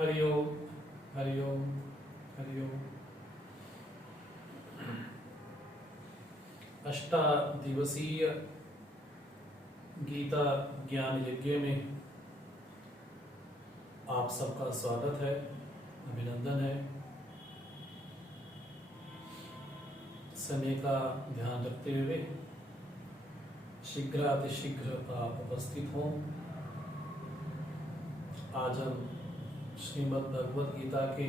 हरि ओम हरि ओम हरि ओम। अष्टादिवसीय गीता ज्ञान यज्ञ में आप सबका स्वागत है, अभिनंदन है। समय का ध्यान रखते हुए शीघ्रातिशीघ्र आप उपस्थित हों। आज हम श्रीमद् भगवद गीता के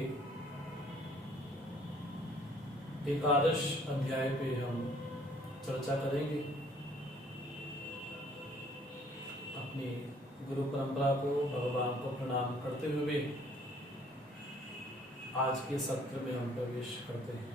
एकादश अध्याय पे हम चर्चा करेंगे। अपनी गुरु परंपरा को, भगवान को प्रणाम करते हुए आज के सत्र में हम प्रवेश करते हैं।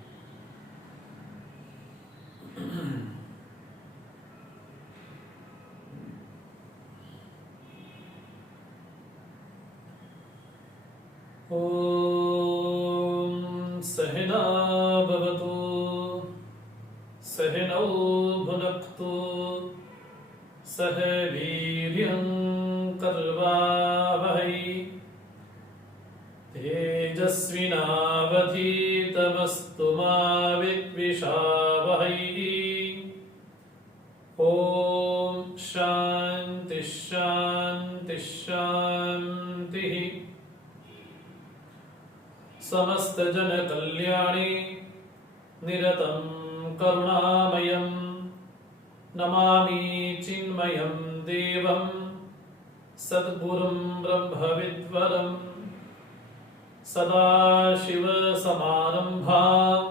ओम सहना भवतु सहनौ भुनक्तु सह वीर्यं कर्वावहै तेजस्विनावधीतमस्तु मा विद्विषावहै। ओम शांति शांति शांति। समस्त जन कल्याणी निरतं करुणामयं नमामि चिन्मयं देवं सद्गुरुं ब्रह्मविद्वरं सदाशिवसमारम्भां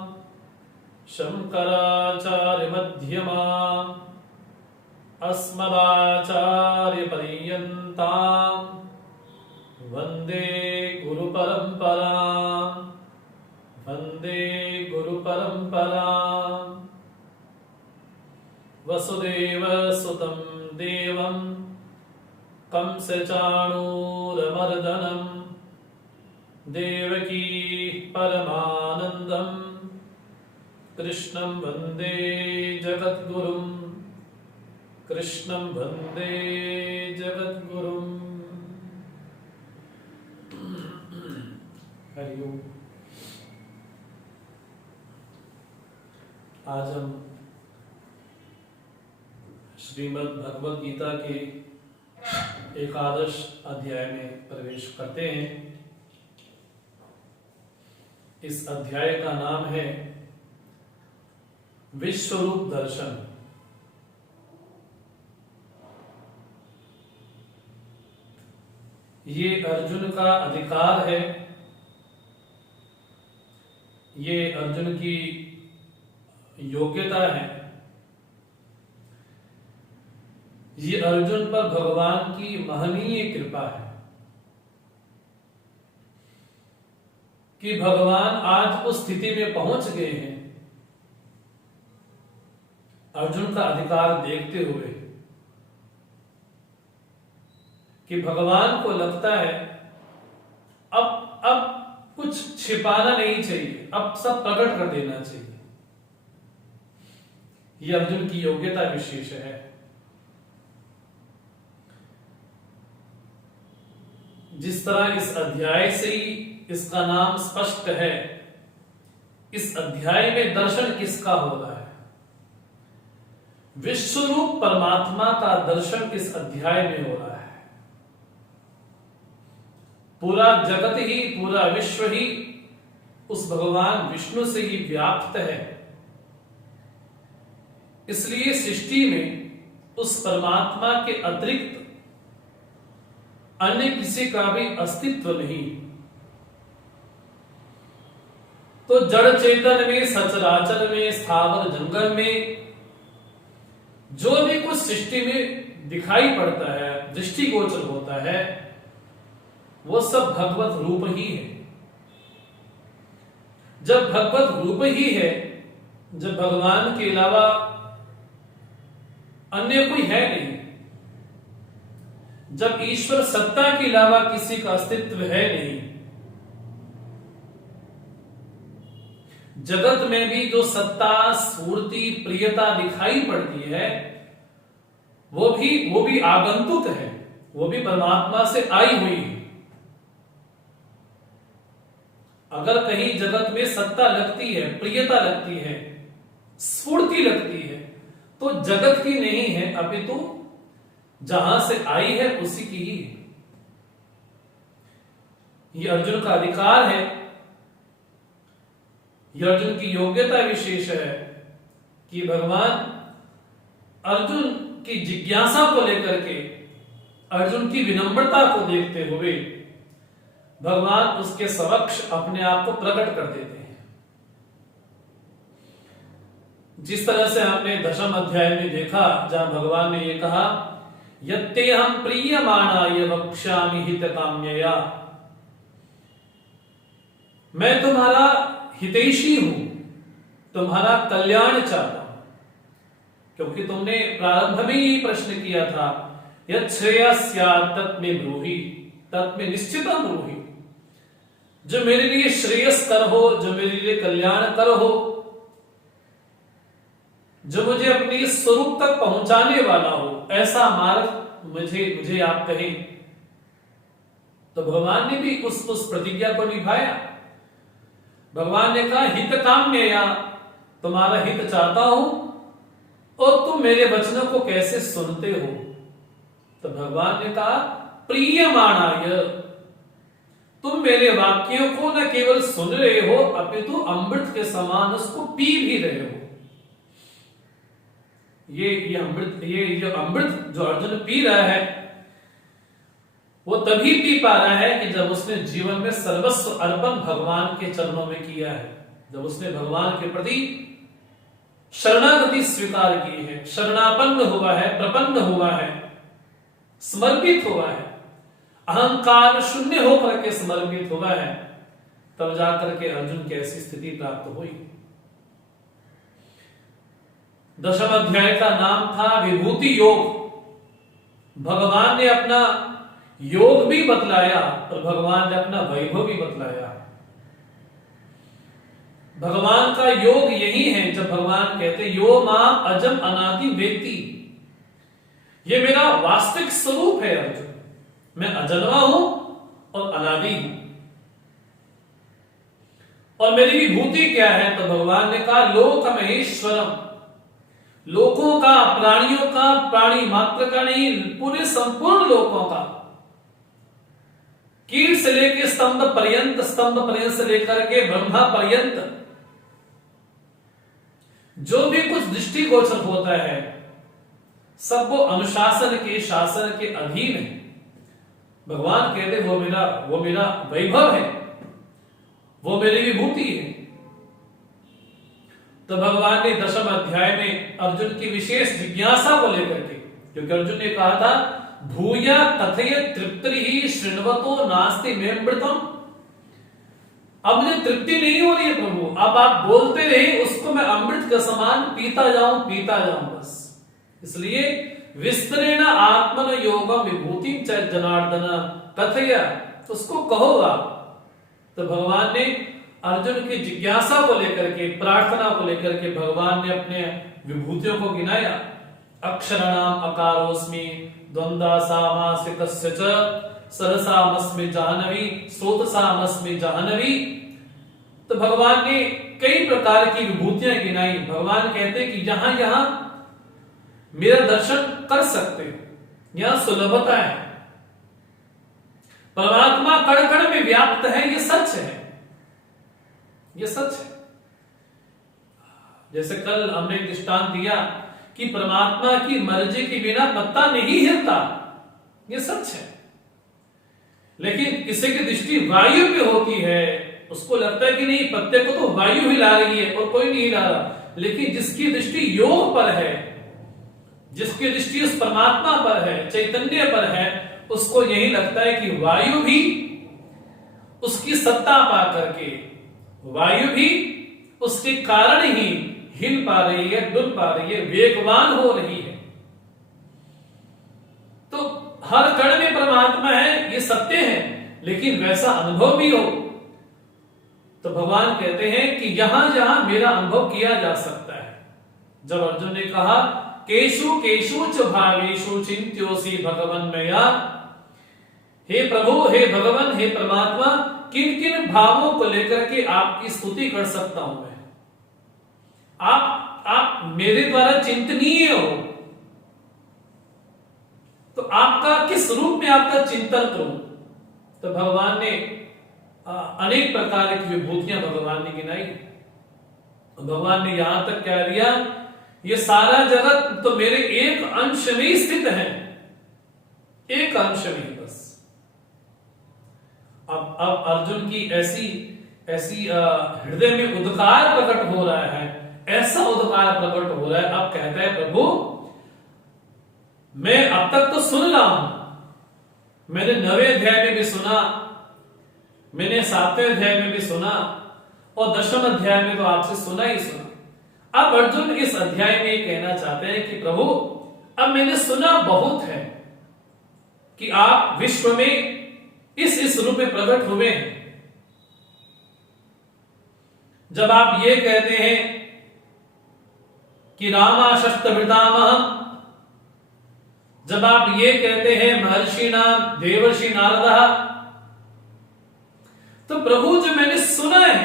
शङ्कराचार्यमध्यमाम् अस्मदाचार्यपर्यन्तां वन्दे गुरुपरम्परां वन्दे गुरुपरम्परां। वसुदेवसुतं देवं कंसचाणूरमर्दनं देवकी परमानन्दं कृष्णं वन्दे जगद्गुरुं कृष्णं वन्दे जगद्गुरुम्। हरि ओम। आज हम श्रीमद् भगवद गीता के एकादश अध्याय में प्रवेश करते हैं। इस अध्याय का नाम है विश्वरूप दर्शन। ये अर्जुन का अधिकार है, ये अर्जुन की योग्यता है, ये अर्जुन पर भगवान की महनीय कृपा है कि भगवान आज उस स्थिति में पहुंच गए हैं अर्जुन का अधिकार देखते हुए कि भगवान को लगता है अब कुछ छिपाना नहीं चाहिए, अब सब प्रकट कर देना चाहिए। यह अर्जुन की योग्यता विशेष है। जिस तरह इस अध्याय से ही इसका नाम स्पष्ट है, इस अध्याय में दर्शन किसका हो रहा है? विश्वरूप परमात्मा का दर्शन इस अध्याय में हो रहा है। पूरा जगत ही, पूरा विश्व ही उस भगवान विष्णु से ही व्याप्त है। इसलिए सृष्टि में उस परमात्मा के अतिरिक्त अन्य किसी का भी अस्तित्व नहीं। तो जड़ चेतन में, सचराचर में, स्थावर जंगल में जो भी कुछ सृष्टि में दिखाई पड़ता है, दृष्टिगोचर होता है, वो सब भगवत रूप ही है। जब भगवत रूप ही है, जब भगवान के अलावा अन्य कोई है नहीं, जब ईश्वर सत्ता के अलावा किसी का अस्तित्व है नहीं, जगत में भी जो सत्ता, स्फूर्ति, प्रियता दिखाई पड़ती है वो भी आगंतुक है, वो भी परमात्मा से आई हुई है। अगर कहीं जगत में सत्ता लगती है, प्रियता लगती है, स्फूर्ति लगती है, तो जगत की नहीं है, अपितु जहां से आई है उसी की ही है। ये अर्जुन का अधिकार है, ये अर्जुन की योग्यता विशेष है कि भगवान अर्जुन की जिज्ञासा को लेकर के, अर्जुन की विनम्रता को देखते हुए भगवान उसके समक्ष अपने आप को प्रकट कर देते हैं। जिस तरह से हमने दशम अध्याय में देखा, जहां भगवान ने ये कहा, यत्ते हम प्रीयमाणाय वक्ष्यामि हितकाम्यया, मैं तुम्हारा हितैषी हूं, तुम्हारा कल्याण चाहता हूं, क्योंकि तुमने प्रारंभ में ही प्रश्न किया था, यत् श्रेयस्यात् तत्मे ब्रूहि, तत्मे निश्चितम ब्रूहि, जो मेरे लिए श्रेयस कर हो, जो मेरे लिए कल्याण कर हो, जो मुझे अपने स्वरूप तक पहुंचाने वाला हो, ऐसा मार्ग मुझे आप कहें। तो भगवान ने भी उस प्रतिज्ञा को निभाया। भगवान ने कहा, हित काम्यया, तुम्हारा हित चाहता हूं, और तुम मेरे वचनों को कैसे सुनते हो। तो भगवान ने कहा, प्रीयमाणाय, तुम मेरे वाक्यों को न केवल सुन रहे हो, अपितु अमृत के समान उसको पी भी रहे हो। ये अमृत जो अर्जुन पी रहा है, वो तभी पी पा रहा है कि जब उसने जीवन में सर्वस्व अर्पण भगवान के चरणों में किया है, जब उसने भगवान के प्रति शरणागति स्वीकार की है, शरणापन्न हुआ है, प्रपन्न हुआ है, समर्पित हुआ है, अहंकार शून्य होकर के समर्पित हुआ है, तब जाकर के अर्जुन की ऐसी स्थिति प्राप्त हुई। दशम अध्याय का नाम था विभूति योग। भगवान ने अपना योग भी बतलाया और भगवान ने अपना वैभव भी बतलाया। भगवान का योग यही है जब भगवान कहते, यो मां अजम अनादि वेत्ति, ये मेरा वास्तविक स्वरूप है अर्जुन, मैं अजन्मा हूं और अनादि हूं। और मेरी विभूति क्या है? तो भगवान ने कहा, लोक महेश्वरम, लोकों का, प्राणियों का, प्राणी मात्र का नहीं, पूरे संपूर्ण लोकों का, कीट से लेकर स्तंभ पर्यंत, स्तंभ पर्यंत से लेकर के ब्रह्मा पर्यंत, जो भी कुछ दृष्टिगोचर होता है सब वो अनुशासन के, शासन के अधीन है। भगवान कहते वो मेरा वैभव है, वो मेरी विभूति है। तो भगवान ने दशम अध्याय में अर्जुन की विशेष जिज्ञासा को लेकर के, क्योंकि अर्जुन ने कहा था, भूया कथय तृप्ति शृण्वतो नास्ति मेऽमृतम्, अब मुझे तृप्ति नहीं हो रही है प्रभु, अब आप बोलते रहे, उसको मैं अमृत के समान पीता जाऊं बस। इसलिए विस्तरेण आत्मन योगम विभूति च जनार्दन कथय, उसको कहोगा। तो भगवान ने अर्जुन की जिज्ञासा को लेकर के, प्रार्थना को लेकर के भगवान ने अपने विभूतियों को गिनाया। अक्षराणाम अकारोस्मि द्वंद्वा सामासिकस्य च सहसामस्मि जाह्नवी स्रोतसामस्मि जाह्नवी। तो भगवान ने कई प्रकार की विभूतियां गिनाई। भगवान कहते कि यहां यहां मेरा दर्शन कर सकते हो, यहां सुलभता है, परमात्मा कण कण में व्याप्त है, ये सच है, ये सच है। जैसे कल हमने एक दृष्टांत दिया कि परमात्मा की मर्जी के बिना पत्ता नहीं हिलता, ये सच है। लेकिन किसी की दृष्टि वायु पे होती है, उसको लगता है कि नहीं, पत्ते को तो वायु हिला रही है और कोई नहीं हिला रहा। लेकिन जिसकी दृष्टि योग पर है, जिसकी दृष्टि उस परमात्मा पर है, चैतन्य पर है, उसको यही लगता है कि वायु भी उसकी सत्ता पा करके, वायु भी उसके कारण ही हिल पा रही है, डुल पा रही है, वेगवान हो रही है। तो हर कण में परमात्मा है, ये सत्य है, लेकिन वैसा अनुभव भी हो। तो भगवान कहते हैं कि यहां जहां मेरा अनुभव किया जा सकता है। जब अर्जुन ने कहा, केशु केशु च भावेषु चिंत्योसि भगवन् मया, हे प्रभु, हे भगवान, हे परमात्मा, किन किन भावों को लेकर के आपकी स्तुति कर सकता हूं मैं। आप मेरे द्वारा चिंतनीय हो, तो आपका किस रूप में आपका चिंतन करूं। तो भगवान ने अनेक प्रकार की विभूतियां भगवान ने गिनाई। भगवान ने यहां तक क्या दिया, ये सारा जगत तो मेरे एक अंश में ही स्थित है, एक अंश में बस। अब अर्जुन की ऐसी हृदय में उद्गार प्रकट हो रहा है, ऐसा उद्गार प्रकट हो रहा है। अब कहता है प्रभु मैं अब तक तो सुन रहा हूं, मैंने 9वें अध्याय में भी सुना, मैंने 7वें अध्याय में भी सुना, और 10वें अध्याय में तो आपसे सुना ही सुना। अब अर्जुन इस अध्याय में कहना चाहते हैं कि प्रभु अब मैंने सुना बहुत है कि आप विश्व में इस रूप में प्रकट हुए हैं। जब आप ये कहते हैं कि रामा शस्त्रभृतामहम्, जब आप ये कहते हैं महर्षि नाम देवर्षि नारद, तो प्रभु जो मैंने सुना है,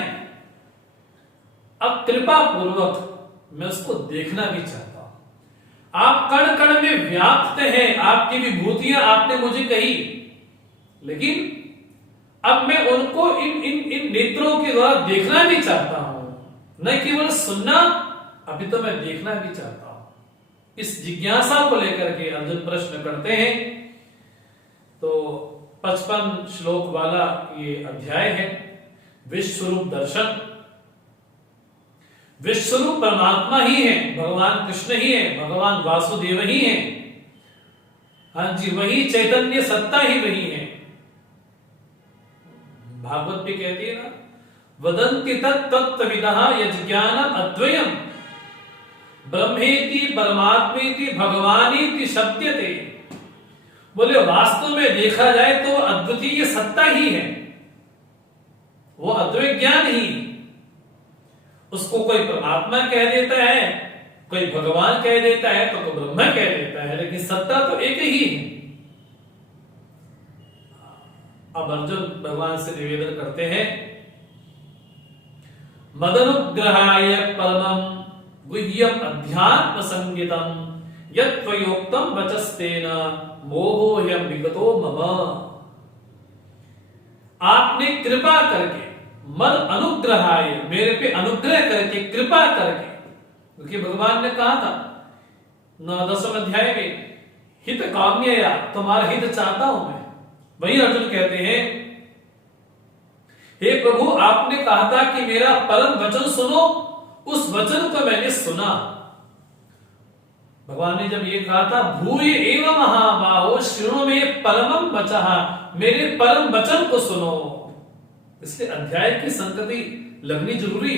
अब कृपा पूर्वक मैं उसको देखना भी चाहता हूं। आप कण कण में व्याप्त हैं, आपकी विभूतियां आपने मुझे कही, लेकिन अब मैं उनको इन नेत्रों के द्वारा देखना भी चाहता हूं, न केवल सुनना, अभी तो मैं देखना भी चाहता हूं। इस जिज्ञासा को लेकर के अर्जुन प्रश्न करते हैं। तो 55 श्लोक वाला ये अध्याय है। विश्वरूप दर्शन, विश्वरूप परमात्मा ही है, भगवान कृष्ण ही है, भगवान वासुदेव ही है। हाँ जी, वही चैतन्य सत्ता ही वही है। भागवत भी कहती है ना, वदन्ति तत्त्वविदः यज्ञानम अद्वयम् ब्रह्मेति परमात्मेति भगवानीति शब्दते। बोले वास्तव में देखा जाए तो अद्वितीय सत्ता ही है, वो अद्वैत ज्ञान ही। उसको कोई परमात्मा कह देता है, कोई भगवान कह देता है, तो कोई ब्रह्मा कह देता है, लेकिन सत्ता तो एक ही है। अब अर्जुन भगवान से निवेदन करते हैं, मदनुग्रहाय परमं गुह्यम अध्यात्म संगीतम यत्त्वयोक्तम वचस्तेन मोहोऽयं विगतो मम। आपने कृपा करके, मद अनुग्रहाय, मेरे पे अनुग्रह करके, कृपा करके, क्योंकि भगवान ने कहा था 10वें अध्याय में, हित काम्यया, तुम्हारा हित चाहता हूं मैं। वही अर्जुन कहते हैं, हे प्रभु आपने कहा था कि मेरा परम वचन सुनो, उस वचन को मैंने सुना। भगवान ने जब ये कहा था, भूय एव महाबाहो शृणु मे परमं वचः, मेरे परम वचन को सुनो, इसलिए अध्याय की संगति लगनी जरूरी।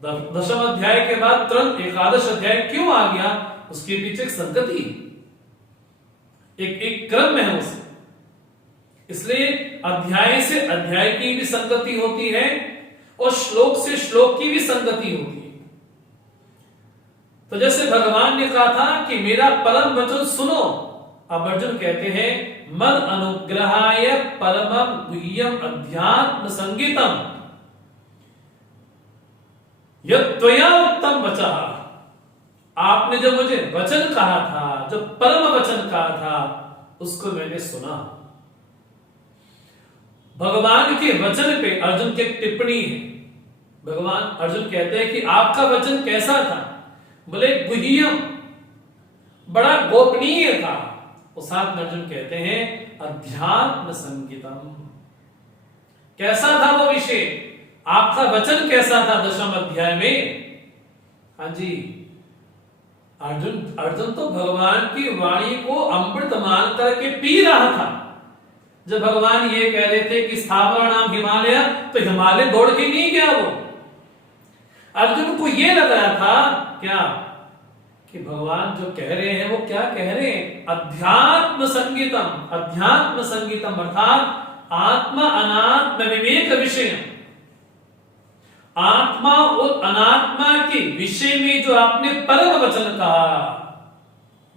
10वें अध्याय के बाद तुरंत 11 अध्याय क्यों आ गया, उसके पीछे एक संगति, एक क्रम है उसमें। इसलिए अध्याय से अध्याय की भी संगति होती है और श्लोक से श्लोक की भी संगति होती है। तो जैसे भगवान ने कहा था कि मेरा परम वचन सुनो, अब अर्जुन कहते हैं मद अनुग्रहाय परमं गुह्यम अध्यात्म संगीतम यत्त्वया उक्तम वचः। आपने जो मुझे वचन कहा था, जो परम वचन कहा था, उसको मैंने सुना। भगवान के वचन पे अर्जुन की टिप्पणी है। भगवान अर्जुन कहते हैं कि आपका वचन कैसा था, बोले गुह्यम, बड़ा गोपनीय था। और साथ में अर्जुन कहते हैं अध्यात्म संगीतम, कैसा था वो विषय, आपका वचन कैसा था 10वें अध्याय में। हाँ जी, अर्जुन तो भगवान की वाणी को अमृत मान करके पी रहा था। जब भगवान ये कह रहे थे कि स्थावर नाम हिमालय, तो हिमालय दौड़ के नहीं गया वो। अर्जुन को ये लग रहा था क्या कि भगवान जो कह रहे हैं वो क्या कह रहे हैं, अध्यात्म संगीतम। अध्यात्म संगीतम अर्थात आत्मा अनात्म विवेक विषय, आत्मा और अनात्मा के विषय में जो आपने परम वचन कहा।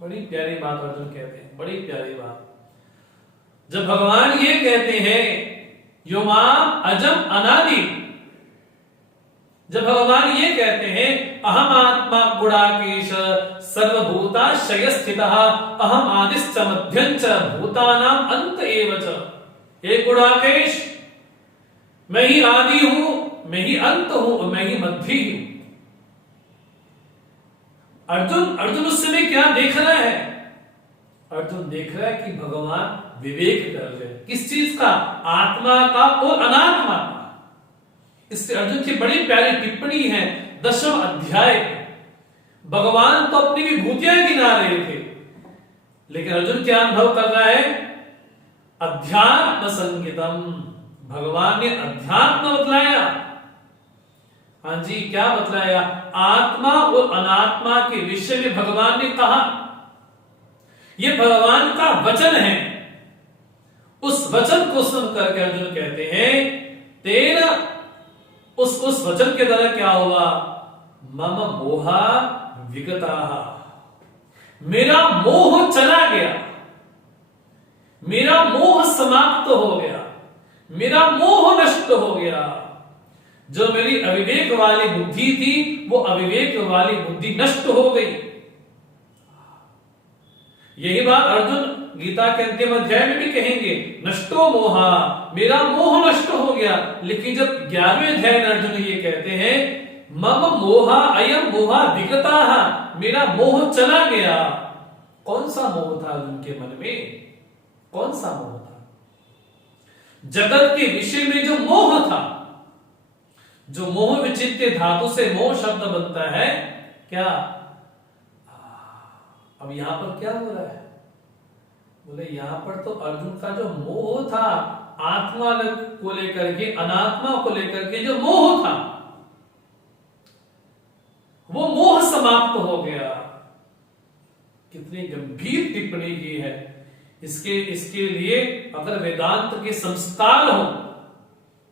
बड़ी प्यारी बात अर्जुन कहते हैं, बड़ी प्यारी बात। जब भगवान ये कहते हैं यो माम अजम अनादि। जब भगवान ये कहते हैं अहम आत्मा गुणाकेश सर्वभूताशय स्थितः अहम आदिश्च मध्यञ्च भूतानाम अंत एव च। हे गुणाकेश, मैं ही आदि हूं, मैं ही अंत हूं और मैं ही मध्य हूं। अर्जुन उस समय क्या देख रहा है? अर्जुन देख रहा है कि भगवान विवेक कर रहे हैं। किस चीज का? आत्मा का और अनात्मा का। इससे अर्जुन की बड़ी प्यारी टिप्पणी है 10वें अध्याय। भगवान तो अपनी विभूतियां गिना रहे थे, लेकिन अर्जुन क्या अनुभव कर रहा है? अध्यात्म संगीतम। भगवान ने अध्यात्म बतलाया। हाँ जी, क्या बतलाया? आत्मा और अनात्मा के विषय में भगवान ने कहा। यह भगवान का वचन है। उस वचन को सुनकर के अर्जुन कहते हैं तेरा उस वचन के द्वारा क्या हुआ? मम मोहा विगता। मेरा मोह चला गया, मेरा मोह समाप्त हो गया, मेरा मोह नष्ट हो गया। जो मेरी अविवेक वाली बुद्धि थी वो अविवेक वाली बुद्धि नष्ट हो गई। यही बात अर्जुन गीता के अंतिम अध्याय में भी कहेंगे, नष्टो मोहा, मेरा मोह नष्ट हो गया। लेकिन जब 11वें अध्याय में अर्जुन ये कहते हैं मम मोहा अयम मोहा विगता, मेरा मोह चला गया। कौन सा मोह था अर्जुन के मन में? कौन सा मोह था? जगत के विषय में जो मोह था, जो मोह विचित्य धातु से मोह शब्द बनता है। क्या अब यहां पर क्या हो रहा है? बोले यहां पर तो अर्जुन का जो मोह था आत्मा को लेकर के, अनात्मा को लेकर के जो मोह था, वो मोह समाप्त हो गया। कितनी गंभीर टिप्पणी की है। इसके लिए अगर वेदांत के संस्कार हो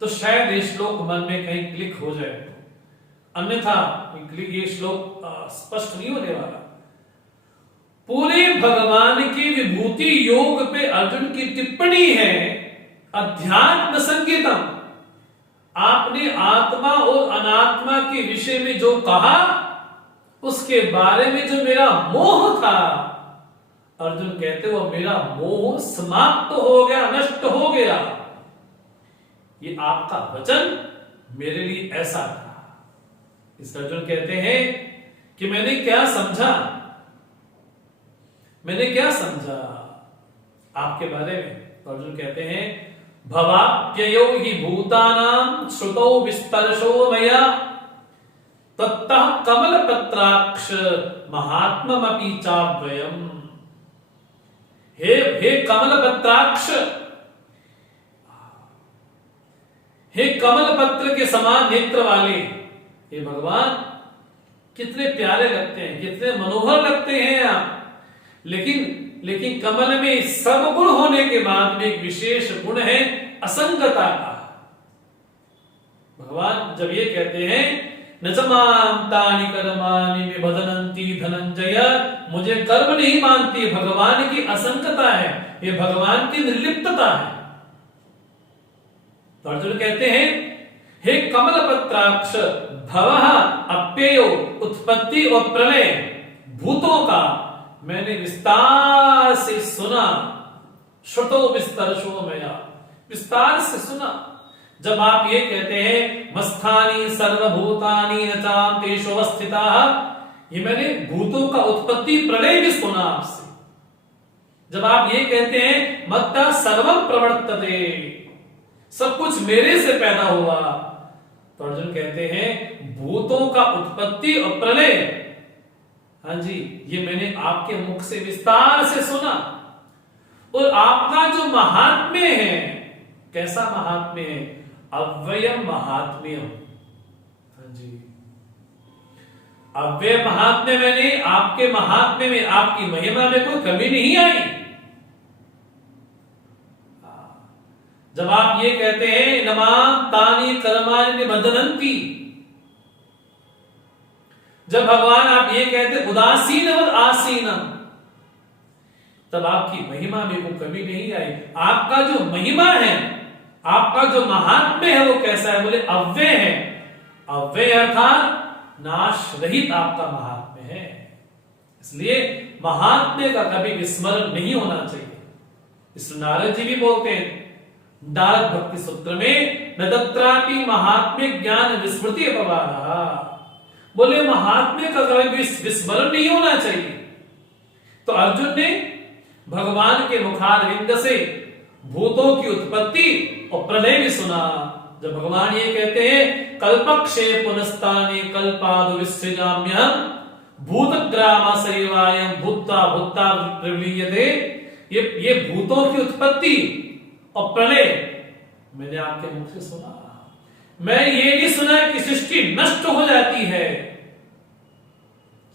तो शायद ये श्लोक मन में कहीं क्लिक हो जाए, अन्यथा ये श्लोक स्पष्ट नहीं होने वाला। पूरे भगवान की विभूति योग पे अर्जुन की टिप्पणी है अध्यात्म संगीतम। आपने आत्मा और अनात्मा के विषय में जो कहा, उसके बारे में जो मेरा मोह था, अर्जुन कहते वो मेरा मोह समाप्त हो गया, नष्ट हो गया। ये आपका वचन मेरे लिए ऐसा था। इस अर्जुन कहते हैं कि मैंने क्या समझा, मैंने क्या समझा आपके बारे में। तो अर्जुन कहते हैं भवाप्ययो हि भूतानां श्रुतौ विस्तरशो मया तत्तः कमलपत्राक्ष महात्ममपि चाद्वयम्। हे कमलपत्राक्ष, हे कमलपत्र के समान नेत्र वाले, हे भगवान कितने प्यारे लगते हैं, कितने मनोहर लगते हैं आप। लेकिन कमल में सब गुण होने के बाद में एक विशेष गुण है असंगता का। भगवान जब ये कहते हैं न च मां तानि कर्माणि निबध्नन्ति धनंजय, मुझे कर्म नहीं मानती, भगवान की असंगता है, ये भगवान की निर्लिप्तता है। तो अर्जुन कहते हैं हे कमलपत्राक्ष, भवः अप्ययो, उत्पत्ति और प्रलय भूतों का मैंने विस्तार से सुना। श्रुतो विस्तरशो मया, विस्तार से सुना। जब आप ये कहते हैं मस्थानि सर्वभूतानि न चान्तेषु अवस्थिताः, ये मैंने भूतों का उत्पत्ति प्रलय भी सुना आपसे। जब आप ये कहते हैं मत्तः सर्वं प्रवर्तते, सब कुछ मेरे से पैदा हुआ, तो अर्जुन कहते हैं भूतों का उत्पत्ति और प्रलय, हाँ जी, ये मैंने आपके मुख से विस्तार से सुना। और आपका जो महात्म्य है, कैसा महात्म्य है? अव्ययम महात्म्य। हाँ जी, अव्यय महात्म्य मैंने आपके महात्म्य में, आपकी महिमा में कोई कमी नहीं आई। जब आप ये कहते हैं नमाम तानि कर्माणि निबध्नन्ति, जब भगवान आप ये कहते उदासीन और आसीनम, तब आपकी महिमा में कोई कमी नहीं आई। आपका जो महिमा है आपका जो महात्म्य है वो कैसा है? बोले अव्यय है। अव्यय अर्थात नाश रहित आपका महात्म्य है। इसलिए महात्म्य का कभी विस्मरण नहीं होना चाहिए। इसलिए नारद जी भी बोलते हैं नारद भक्ति सूत्र में, न तत्रापि महात्म्य ज्ञान विस्मृति अपवादः। बोले महात्म्य का कभी विस्मरण नहीं होना चाहिए। तो अर्जुन ने भगवान के मुखारविंद से भूतों की उत्पत्ति और प्रलय भी सुना। जब भगवान ये कहते हैं कल्पक्षय पुनस्तानि कल्पादो विसृजाम्यहम् भूतग्राम शरीरायं भूता भूता प्रलीयते, ये भूतों की उत्पत्ति और प्रलय मैंने आपके मुख से सुना। मैं ये नहीं सुना कि सृष्टि नष्ट हो जाती है।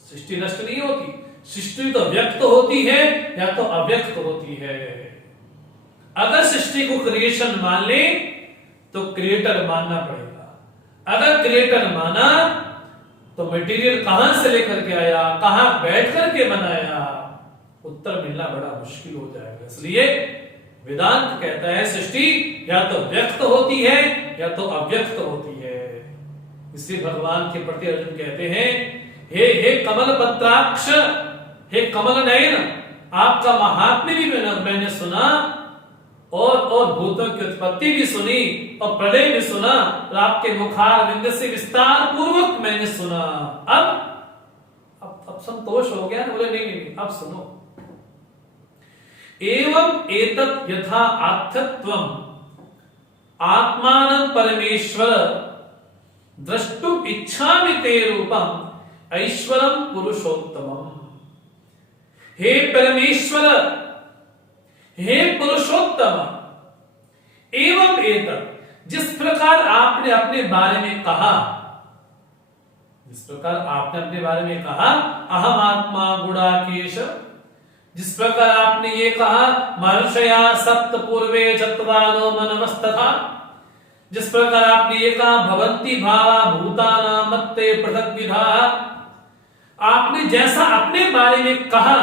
सृष्टि नष्ट नहीं होती, सृष्टि तो व्यक्त होती है या तो अव्यक्त होती है। अगर सृष्टि को क्रिएशन मान ले तो क्रिएटर मानना पड़ेगा। अगर क्रिएटर माना तो मटेरियल कहां से लेकर के आया, कहां बैठ करके बनाया, उत्तर मिलना बड़ा मुश्किल हो जाएगा। इसलिए वेदांत कहता है सृष्टि या तो व्यक्त होती है या तो अव्यक्त होती है। इसलिए भगवान के प्रति अर्जुन कहते हैं हे कमल पत्राक्ष, हे कमल नयन, आपका महात्म्य भी मैंने सुना और भूतों की उत्पत्ति भी सुनी और प्रलय भी सुना और आपके मुखारविंद से विस्तार पूर्वक मैंने सुना। अब संतोष हो गया ना? बोले नहीं, अब सुनो। एवं एतत् यथा आत्मत्वम् आत्मानं परमेश्वर द्रष्टुम इच्छामि ते रूपम ऐश्वरम पुरुषोत्तमम्। हे परमेश्वर, हे पुरुषोत्तम, एवं एतत्, जिस प्रकार आपने अपने बारे में कहा, जिस प्रकार आपने अपने बारे में कहा अहम आत्मा गुणाकेश, जिस प्रकार आपने ये कहा महर्षया सप्त पूर्वे चत्वारो मनवस्तथा, जिस प्रकार आपने ये कहा भवन्ति भावा भूतानां मत्ते पृथक विधा, आपने जैसा अपने बारे में कहा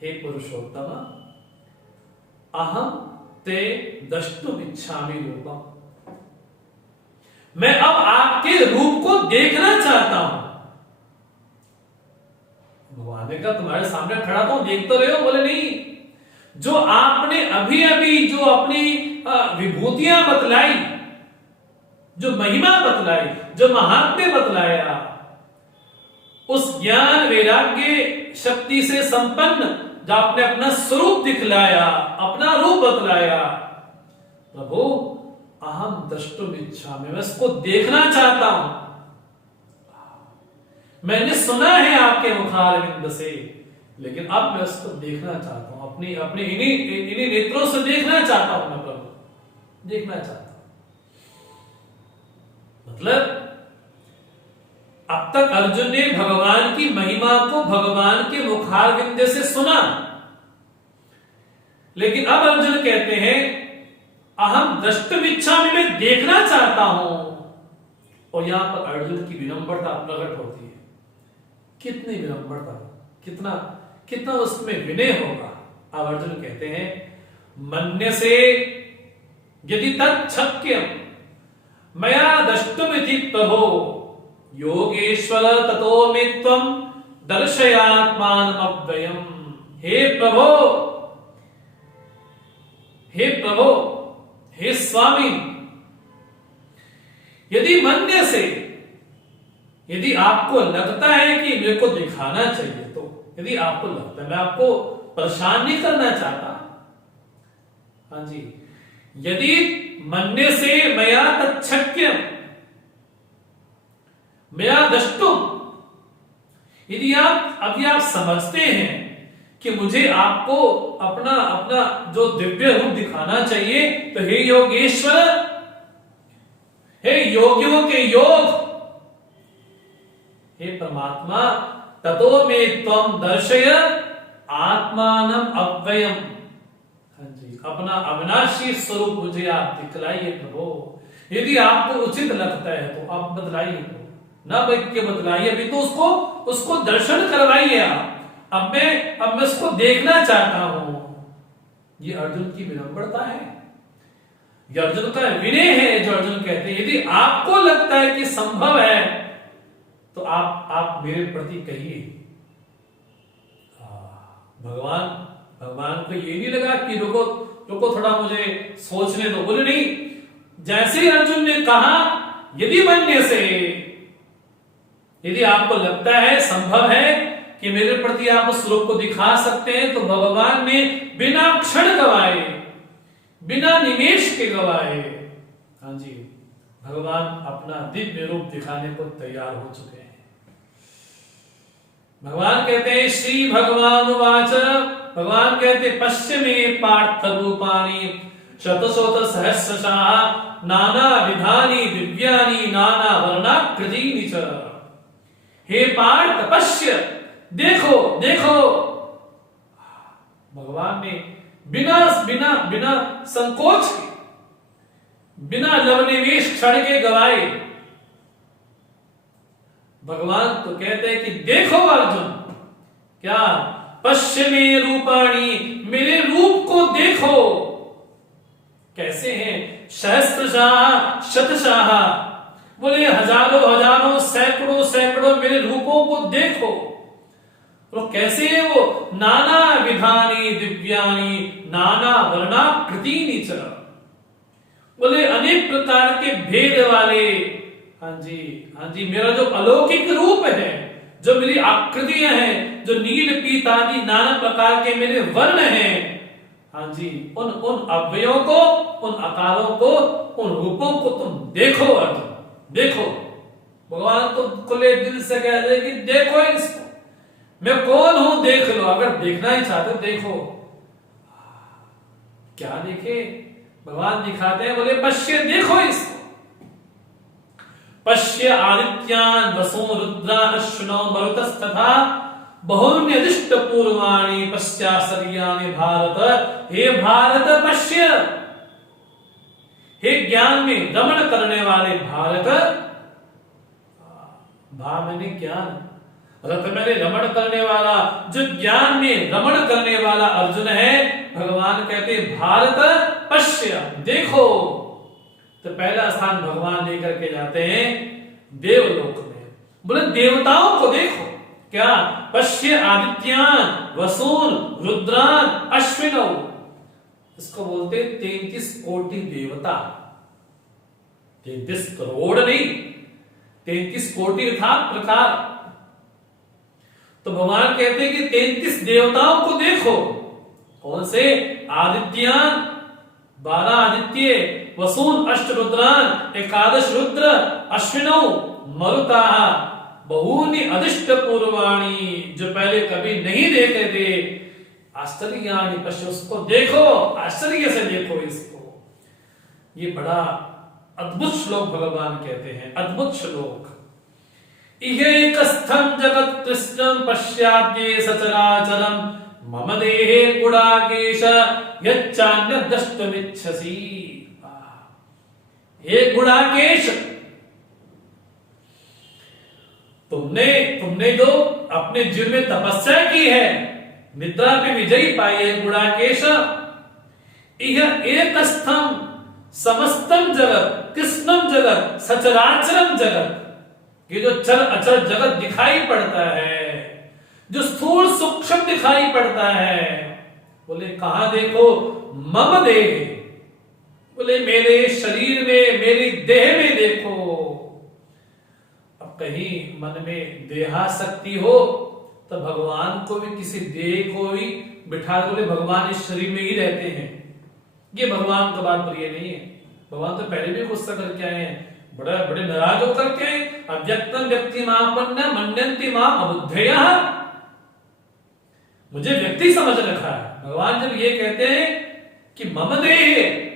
हे पुरुषोत्तम, अहम ते द्रष्टुम इच्छामि रूपम, मैं अब आपके रूप को देखना चाहता हूं। भगवान ने कहा तुम्हारे सामने खड़ा तो देख तो रहे हो? बोले नहीं, जो आपने अभी अभी जो अपनी विभूतियां बतलाई, जो महिमा बतलाई, जो महात्म्य बतलाया, उस ज्ञान वैराग्य शक्ति से संपन्न जो आपने अपना स्वरूप दिखलाया, अपना रूप बतलाया, प्रभु अहम द्रष्टुम इच्छामि, मैं इसको देखना चाहता हूं। मैंने सुना है आपके मुखारविंद से, लेकिन अब मैं उसको देखना चाहता हूं, अपनी इन्हीं नेत्रों से देखना चाहता हूं मैं प्रभु, देखना चाहता हूं। मतलब अब तक अर्जुन ने भगवान की महिमा को भगवान के मुखारविंद से सुना, लेकिन अब अर्जुन कहते हैं अहम द्रष्टुम इच्छामि, मैं देखना चाहता हूं। और यहां पर अर्जुन की विनम्रता प्रकट होती है। कितनी विनम्रता, कितना उसमें विनय होगा। अब अर्जुन कहते हैं मन्यसे यदि तच्छक्यम मया द्रष्टुमिति प्रभो योगेश्वर ततो मे त्वं दर्शयात्मानमव्ययम्। हे प्रभो, हे स्वामी, यदि मन्य से, यदि आपको लगता है कि मेरे को दिखाना चाहिए, तो यदि आपको लगता है, मैं आपको परेशान नहीं करना चाहता, हाँ जी, यदि मन्य से मया तच्छक्यम मया द्रष्टुम, यदि आप समझते हैं कि मुझे आपको अपना जो दिव्य रूप दिखाना चाहिए, तो हे योगेश्वर, हे योगियों के योग, हे परमात्मा, ततो मे त्वं दर्शय आत्मानम अव्ययम। हाँ जी, अपना अविनाशी स्वरूप मुझे आप दिखलाइए प्रभु। यदि आपको उचित लगता है तो आप बतलाइए, ना वाक्य बतलाइए, अभी तो उसको दर्शन करवाइए आप। अब मैं उसको देखना चाहता हूं। ये अर्जुन की विनम्रता है। ये अर्जुन का विनय है जो अर्जुन कहते हैं यदि आपको लगता है कि संभव है तो आप मेरे प्रति कहिए। भगवान को ये नहीं लगा कि रुको थोड़ा मुझे सोचने दो, बोले नहीं, जैसे ही अर्जुन ने कहा यदि मन्य से, यदि आपको लगता है संभव है कि मेरे प्रति आप उस रूप को दिखा सकते हैं, तो भगवान ने बिना क्षण गवाए, बिना निमेष के गवाए, हाँ जी, भगवान अपना दिव्य रूप दिखाने को तैयार हो चुके हैं। भगवान कहते हैं श्री भगवान वाच, भगवान कहते पश्य में पार्थ रूपाणी शतशोत सहस्रशाः नाना विधानी दिव्यानि नाना वर्णाकृतीनि च। हे पार्थ पश्य, देखो देखो। भगवान ने बिना बिना बिना संकोच के, बिना लवनिवेश क्षण के गवाए। भगवान तो कहते हैं कि देखो अर्जुन, क्या पश्य में रूपाणी, मेरे रूप को देखो कैसे हैं, सहस्त्रशाः शतशाः, बोले हजारों हजारों सैकड़ों सैकड़ों मेरे रूपों को देखो। तो कैसे है वो, नाना विधानी दिव्यानि नाना वर्णाकृतीनि च, बोले अनेक प्रकार के भेद वाले, हाँ जी मेरा जो अलौकिक रूप है, जो मेरी आकृतियां हैं, जो नील पीतादि नाना प्रकार के मेरे वर्ण हैं, हाँ जी, उन अवयवों को, उन आकारों को, उन रूपों को तुम देखो अर्जुन, देखो। भगवान तो खुले दिल से कह रहे कि देखो इसको, मैं कौन हूं देख लो, अगर देखना ही चाहते हो देखो। क्या देखे, भगवान दिखाते हैं, बोले पश्य, देखो इसको। पश्य आदित्यान वसून रुद्रान अश्विनो मरुतस्तथा बहुन्यदिष्ट पूर्वाणि पश्चाश्चर्याणि भारत। हे भारत पश्य, हे ज्ञान में रमण करने वाले भारत, भा मैंने ज्ञान, रथ मैंने रमण करने वाला, जो ज्ञान में रमण करने वाला अर्जुन है, भगवान कहते भारत पश्य, देखो। तो पहला स्थान भगवान लेकर के जाते हैं देवलोक में, बोले देवताओं को देखो। क्या, पश्य आदित्यान वसून रुद्रान अश्विनौ, इसको बोलते 33 कोटि देवता, 33 करोड़ नहीं, 33 कोटि अर्थात प्रकार। तो भगवान कहते हैं कि 33 देवताओं को देखो। कौन से, आदित्यान 12 आदित्य, वसून अष्टरुद्रान 11 रुद्र, अश्विनौ मरुता बहूनि अदिष्ट पूर्वाणी, जो पहले कभी नहीं देखे थे, आश्चर्याणि पश्य, उसको देखो, आश्चर्य से देखो इसको। ये बड़ा अद्भुत श्लोक भगवान कहते हैं, अद्भुत श्लोक। इहेकस्थं जगत् कृष्णं पश्याद्ये सचराचरं मम देहे गुडाकेश यच्चान्यद् द्रष्टुमिच्छसि। हे गुडाकेश, तुमने जो अपने जीवन में तपस्या की है, निद्रा पे विजयी पाई है गुडाकेश। यह एकस्थम समस्तम जगत कृष्णम जगत सचराचरम जगत, ये जो चर अचर जगत दिखाई पड़ता है, जो स्थूल सूक्ष्म दिखाई पड़ता है, बोले कहां देखो, मम देह, बोले मेरे शरीर में, मेरी देह में देखो। अब कहीं मन में देहासक्ति हो तो भगवान को भी किसी देह को भी बिठा, बोले भगवान इस शरीर में ही रहते हैं, ये भगवान का बात प्रिय नहीं है। भगवान तो पहले भी गुस्सा करके आए हैं, बड़े बड़े नाराज होकर के, अव्यक्तम व्यक्ति मापन्न मन्यन्ति माम अबुद्धयः, मुझे व्यक्ति समझ रखा है। भगवान जब ये कहते हैं कि मम देह,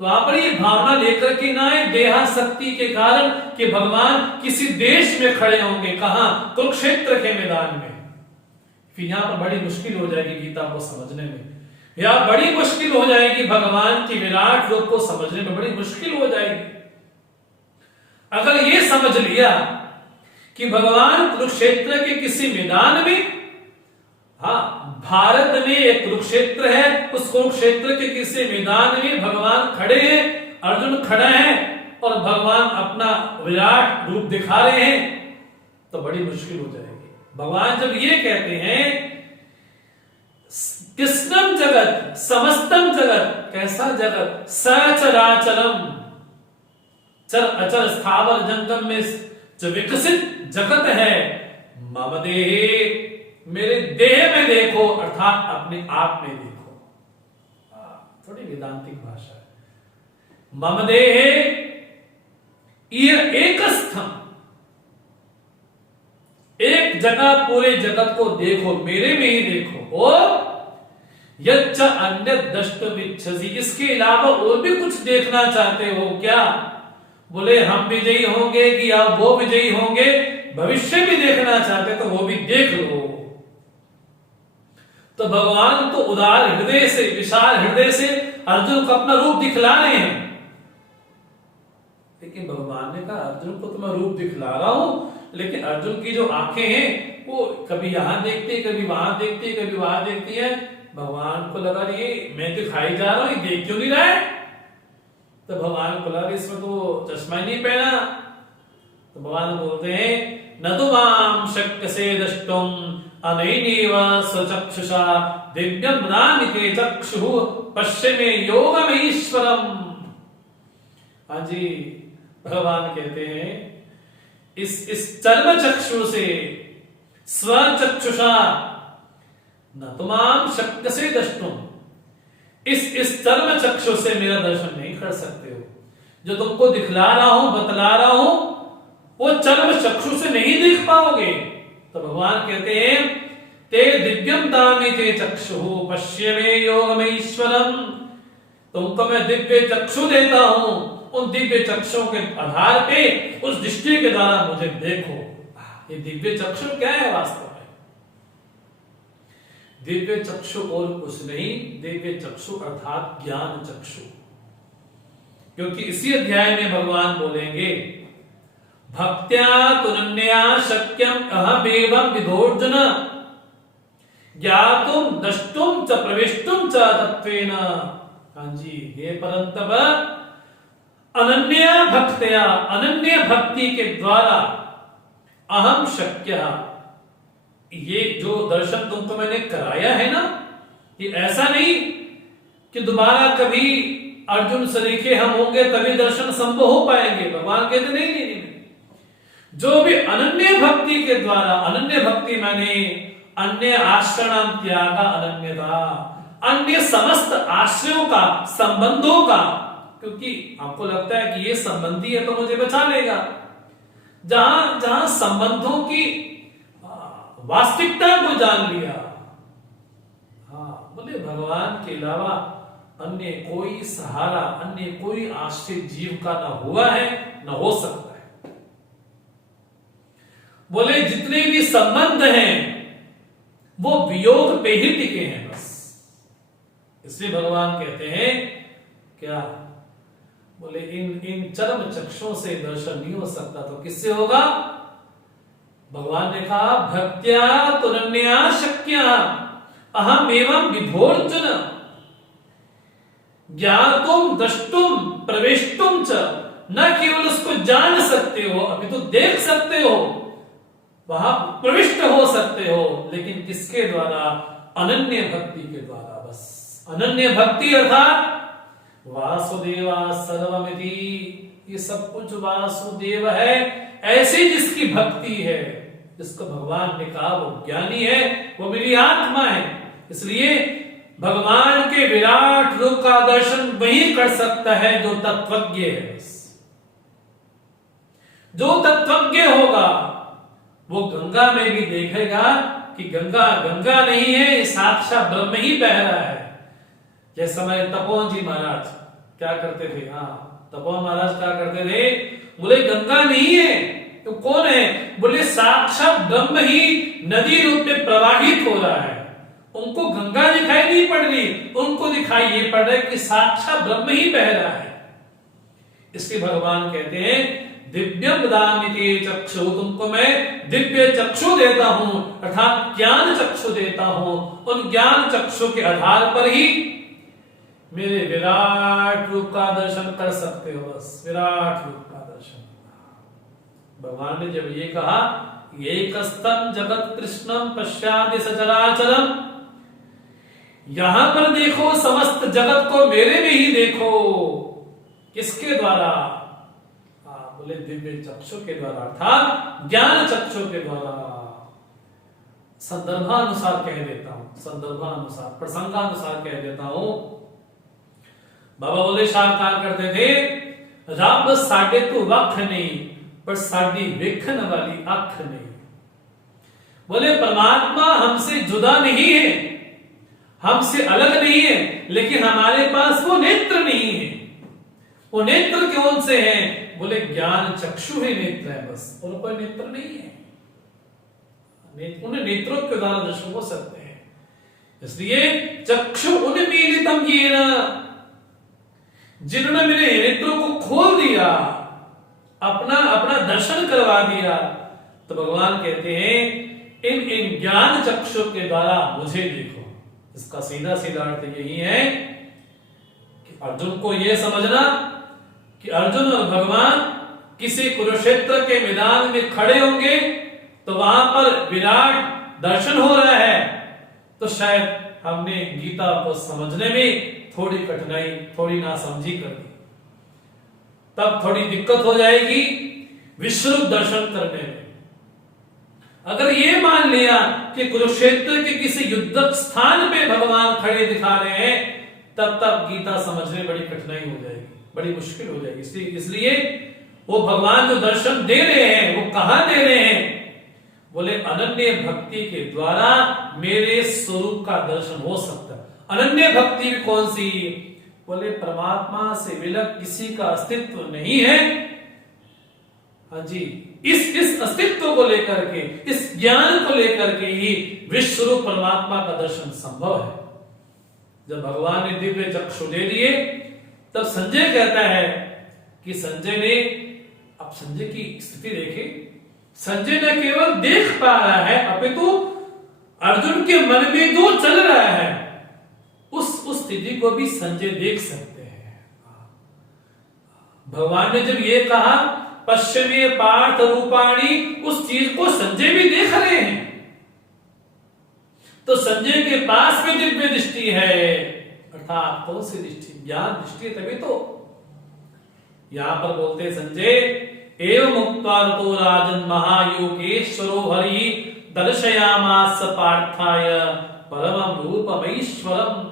तो आप ये भावना लेकर के ना आए देहासक्ति के कारण कि भगवान किसी देश में खड़े होंगे, कहां, कुरुक्षेत्र के मैदान में। फिर यहां पर बड़ी मुश्किल हो जाएगी गीता को समझने में, या बड़ी मुश्किल हो जाएगी भगवान की विराट रूप को समझने में, बड़ी मुश्किल हो जाएगी। अगर ये समझ लिया कि भगवान कुरुक्षेत्र के किसी मैदान में, हाँ भारत में एक कुरुक्षेत्र है, उस कुरुक्षेत्र के किसी मैदान में भगवान खड़े हैं, अर्जुन खड़ा है और भगवान अपना विराट रूप दिखा रहे हैं, तो बड़ी मुश्किल हो जाएगी। भगवान जब ये कहते हैं कृष्णम जगत समस्तम जगत, कैसा जगत, सचराचरम, चर अचर स्थावर जंगम में जो विकसित जगत है, मम देहे, मेरे देह में देखो, अर्थात अपने आप में देखो। थोड़ी वेदांतिक भाषा है। मम देहे एक स्थम, एक जगह पूरे जगत को देखो, मेरे में ही देखो। और यच्च अन्य द्रष्टुमिच्छसि, इसके अलावा और भी कुछ देखना चाहते हो क्या? बोले हम विजयी होंगे कि आप वो विजयी होंगे, भविष्य भी देखना चाहते तो वो भी देख लो। तो भगवान तो उदार हृदय से, विशाल हृदय से अर्जुन को अपना रूप दिखला रहे हैं। लेकिन भगवान ने कहा अर्जुन को तो मैं रूप दिखला रहा हूं, लेकिन अर्जुन की जो आंखें हैं वो कभी यहां देखती है, कभी वहां देखती है, कभी वहां देखती है। भगवान को लगा ये मैं दिखाई जा रहा हूं, ये देख क्यों नहीं रहा है? तो भगवान को लगा इसमें तो चश्मा ही नहीं पहना। तो भगवान बोलते हैं न तो माम शक्य से दृष्टुम अनैनेव स्वचक्षुषा दिव्यम नामिते चक्षु पश्चिमे योगम ईश्वरम। हाँ जी, भगवान कहते हैं इस चर्म चक्षु से, स्वचक्षुषा, न तुमाम शक्य से दृष्टुम, इस चर्म चक्षु से मेरा दर्शन नहीं कर सकते हो। जो तुमको दिखला रहा हूं, बतला रहा हूं, वो चर्म चक्षु से नहीं देख पाओगे। तो भगवान कहते हैं ते दिव्यम दामी ते चक्षु पश्चिमे योगम ईश्वरम, तुमको मैं दिव्य चक्षु देता हूं, उन दिव्य चक्षुओं के आधार पे, उस दृष्टि के द्वारा मुझे देखो। ये दिव्य चक्षु क्या है वास्तव में? दिव्य चक्षु और कुछ नहीं, दिव्य चक्षु अर्थात ज्ञान चक्षु। क्योंकि इसी अध्याय में भगवान बोलेंगे भक्त्या तुनन्या शक्यम अहमेवं विदोर्जुन ज्ञातुम द्रष्टुम च प्रवेष्टुम च तत्वेन। हाँ जी, हे परंतप अनन्या भक्त्या, अनन्य भक्ति के द्वारा अहम शक्य, ये जो दर्शन तुमको मैंने कराया है ना, ये ऐसा नहीं कि दोबारा कभी अर्जुन सरीखे हम होंगे तभी दर्शन संभव हो पाएंगे। भगवान कहते नहीं नहीं नहीं, जो भी अनन्य भक्ति के द्वारा, अनन्य भक्ति माने अन्य आश्रम त्यागा अनन्यता, अन्य समस्त आश्रयों का, संबंधों का, क्योंकि आपको लगता है कि ये संबंधी है तो मुझे बचा लेगा। जहां जहां संबंधों की वास्तविकता को जान लिया, हाँ बोले भगवान के अलावा अन्य कोई सहारा, अन्य कोई आश्रित जीव का न हुआ है न हो सकता है। बोले जितने भी संबंध हैं वो वियोग पे ही टिके हैं बस। इसलिए भगवान कहते हैं क्या? बोले इन चरम चक्षुओं से दर्शन नहीं हो सकता तो किससे होगा? भगवान ने कहा भक्त्या तुनन्या शक्या अहम एवं विधोर्जुन ज्ञातुम द्रष्टुम प्रवेष्टुम च, न केवल उसको जान सकते हो, अभी तो देख सकते हो, वहां प्रविष्ट हो सकते हो, लेकिन किसके द्वारा? अनन्य भक्ति के द्वारा। बस अनन्य भक्ति अर्थात वासुदेवा सर्वमिति, ये सब कुछ वासुदेव है, ऐसी जिसकी भक्ति है, जिसको भगवान ने कहा वो ज्ञानी है, वो मेरी आत्मा है। इसलिए भगवान के विराट रूप का दर्शन वही कर सकता है जो तत्वज्ञ है। जो तत्वज्ञ होगा वो गंगा में भी देखेगा कि गंगा गंगा नहीं है, साक्षात ब्रह्म ही बह रहा है। जैसे समय तपोवन जी महाराज क्या करते थे? हाँ, तपोवन महाराज क्या करते थे? बोले गंगा नहीं है तो कौन है? बोले साक्षात ब्रह्म ही नदी रूप में प्रवाहित हो रहा है। उनको गंगा दिखाई नहीं पड़ रही, उनको दिखाई ये पड़ रहा है कि साक्षात ब्रह्म ही बह रहा है। इसलिए भगवान कहते हैं दिव्यम ददामि ते चक्षु, तुमको मैं दिव्य चक्षु देता हूं, अर्थात ज्ञान चक्षु देता हूं। उन ज्ञान चक्षु के आधार पर ही मेरे विराट रूप का दर्शन कर सकते हो, बस विराट रूप का दर्शन। भगवान ने जब ये कहा, एकस्तम जगत कृष्णम पश्यामि सचराचरम, यहां पर देखो समस्त जगत को मेरे में ही देखो। किसके द्वारा? बोले दिव्य चक्षु के द्वारा, अर्थात ज्ञान चक्षु के द्वारा। संदर्भानुसार कह देता हूं, संदर्भानुसार, प्रसंगानुसार कह देता हूं। बाबा बोले शाह कहा करते थे, रब साडे तो वख नहीं, पर साडी वेखन वाली अख नहीं। बोले परमात्मा हमसे जुदा नहीं है, हमसे अलग नहीं है, लेकिन हमारे पास वो नेत्र नहीं है। वो नेत्र कौन से हैं? बोले ज्ञान चक्षु ही नेत्र है, बस, और कोई नेत्र नहीं है। उन्हें नेत्रों के द्वारा दर्शन हो सकते हैं। इसलिए चक्षु उन्मीलितम येन, जिन्होंने मेरे नेत्रों को खोल दिया, अपना दर्शन करवा दिया, तो भगवान कहते हैं इन ज्ञान चक्षु के द्वारा मुझे देखो। इसका सीधा सीधा अर्थ यही है कि अर्जुन को यह समझना कि अर्जुन और भगवान किसी कुरुक्षेत्र के मैदान में खड़े होंगे, तो वहां पर विराट दर्शन हो रहा है, तो शायद हमने गीता को समझने में थोड़ी कठिनाई, थोड़ी नासमझी कर दी, तब थोड़ी दिक्कत हो जाएगी विश्वरूप दर्शन करने में। अगर ये मान लिया कि कुरुक्षेत्र के किसी युद्ध स्थान पे भगवान खड़े दिखा रहे हैं, तब गीता समझने बड़ी कठिनाई हो जाएगी, बड़ी मुश्किल हो जाएगी। इसलिए वो भगवान जो दर्शन दे रहे हैं, वो कहां दे रहे हैं? बोले अनन्य भक्ति के द्वारा मेरे स्वरूप का दर्शन हो सकता है। अनन्य भक्ति कौन सी? बोले परमात्मा से विलग किसी का अस्तित्व नहीं है। हाँ जी, इस अस्तित्व को लेकर के, इस ज्ञान को लेकर के ही विश्वरूप परमात्मा का दर्शन संभव है। जब भगवान ने दिव्य चक्षु दे दिए, तब संजय कहता है कि संजय ने, अब संजय की स्थिति देखे, संजय न केवल देख पा रहा है, अपितु अर्जुन के मन में जो चल रहा है उस स्थिति को भी संजय देख सकते हैं। भगवान ने जब ये कहा पश्चिमी पार्थ रूपाणी, उस चीज को संजय भी देख रहे हैं, तो संजय के पास भी दिव्य दृष्टि है। अर्थात कौन सी दृष्टि? ज्ञान दृष्टि। तभी तो यहां पर बोलते संजय, एवं मुक्त्वा तो राजन महायोगेश्वरो हरि दर्शयामास पार्थाय परमं रूपमैश्वरम।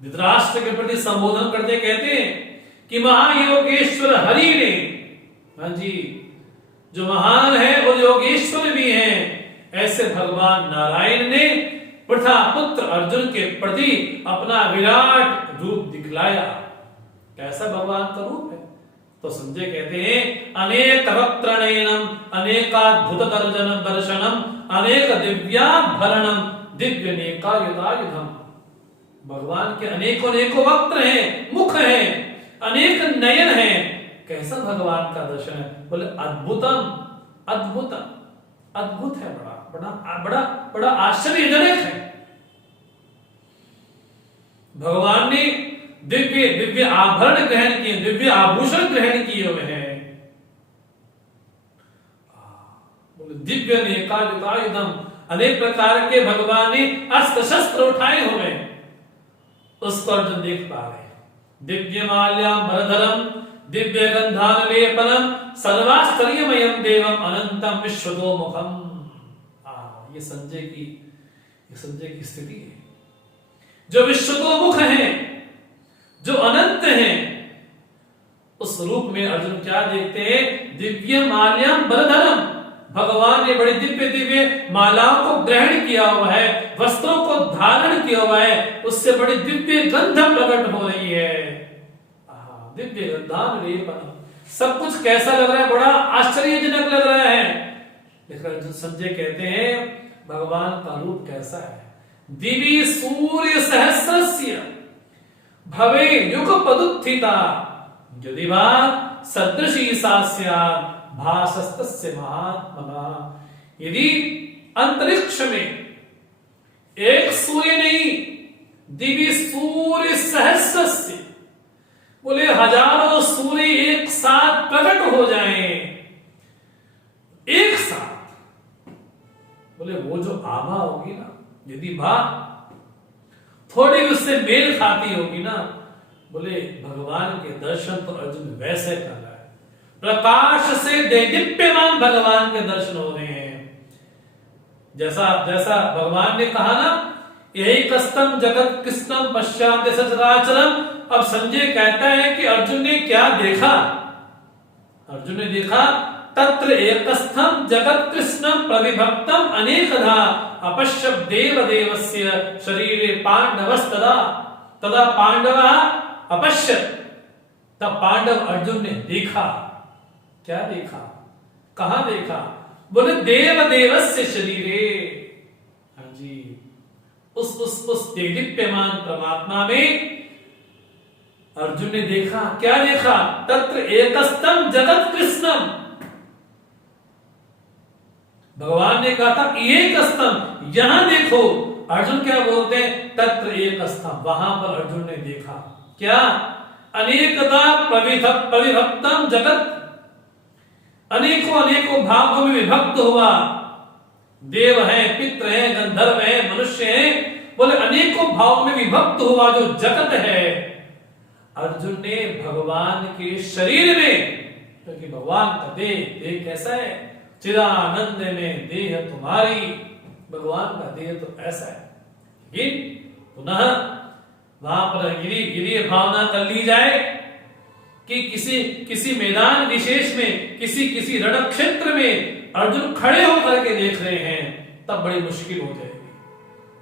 धृतराष्ट्र के प्रति संबोधन करते कहते हैं कि महायोगेश्वर हरि ने, हाँ जी, जो महान है और योगेश्वर भी हैं, ऐसे भगवान नारायण ने प्रथा पुत्र अर्जुन के प्रति अपना विराट रूप दिखलाया। कैसा भगवान का रूप है? तो संजय कहते हैं अनेक वक्त्रनयनम अनेकाद्भुत दर्शनम अनेक दिव्याभरणम दिव्यनेकायुधायुधम। भगवान के अनेकों वक्त्र हैं, मुख हैं, अनेक नयन हैं। कैसा भगवान का दर्शन है? बोले अद्भुतम, अद्भुतम, अद्भुत है, बड़ा बड़ा बड़ा बड़ा आश्चर्यजनक है। भगवान ने दिव्य दिव्य आभरण ग्रहण किए, दिव्य आभूषण ग्रहण किए हुए हैं। दिव्य नेकायुधायुधम, अनेक प्रकार के भगवान ने अस्त्र शस्त्र उठाए हुए, उसको अर्जुन देख पा रहे। दिव्य माल्याम्बरधरम दिव्य गंधानुलेपनम सर्वाश्चर्यमयम देवम अनंतम विश्वतोमुखम। ये संजय की स्थिति है। जो विश्वतोमुख है, जो अनंत है, उस रूप में अर्जुन क्या देखते हैं? दिव्य माल्याम्बरधरम, भगवान ने बड़े दिव्य दिव्य मालाओं को ग्रहण किया हुआ है, वस्त्रों को धारण किया हुआ है, उससे बड़ी दिव्य गंध प्रकट हो रही है। दिव्य गंधानुलेपनम, सब कुछ कैसा लग रहा है? बड़ा आश्चर्यजनक लग रहा है। लेकिन अर्जुन संजय कहते हैं भगवान का रूप कैसा है? दिवि सूर्य सहस्रस्य भवे युग पदुत्थिता यदि वा सदृशी सा स्यात् भासस्तस्य महात्मना। यदि अंतरिक्ष में एक सूर्य नहीं, दिव्य सूर्य सहस्रस्य, बोले हजारों सूर्य एक साथ प्रकट हो जाएं, एक साथ, बोले वो जो आभा होगी ना, यदि बात थोड़ी उससे मेल खाती होगी ना, बोले भगवान के दर्शन तो अर्जुन वैसे कर रहा है, प्रकाश से दैदीप्यमान भगवान के दर्शन हो रहे हैं। जैसा जैसा भगवान ने कहा ना, यही कस्तम जगत कृष्णम पश्चात सचराचरम। अब संजय कहता है कि अर्जुन ने क्या देखा? अर्जुन ने देखा तत्र एकस्थम जगत कृष्णम प्रविभक्तम अनेकधा अपश्यप देव देवस्य शरीरे पांडवस्तदा तदा पांडव अपश्यत। तब पांडव अर्जुन ने देखा। क्या देखा? कहां देखा? बोले देव देवस्य शरीरे। हाँ जी, उस देदीप्यमान परमात्मा में अर्जुन ने देखा। क्या देखा? तत्र एकस्तम जगत कृष्णम। भगवान ने कहा था एक स्तंभ, यहां देखो। अर्जुन क्या बोलते हैं? तत्र एक स्तंभ। वहां पर अर्जुन ने देखा क्या? अनेकता प्रविभक्तम जगत, अनेकों अनेकों भागों में विभक्त हुआ। देव है, पितृ है, गंधर्व है, मनुष्य है, बोले अनेकों भाव में विभक्त हुआ जो जगत है। अर्जुन ने भगवान के शरीर में, क्योंकि भगवान का देह कैसा है? चिदानंद में देह तुम्हारी। भगवान का देह तो ऐसा है। लेकिन पुनः वहां पर गिरी भावना कर ली जाए कि किसी मैदान विशेष में, किसी रण क्षेत्र में अर्जुन खड़े होकर के देख रहे हैं, तब बड़ी मुश्किल हो जाएगी,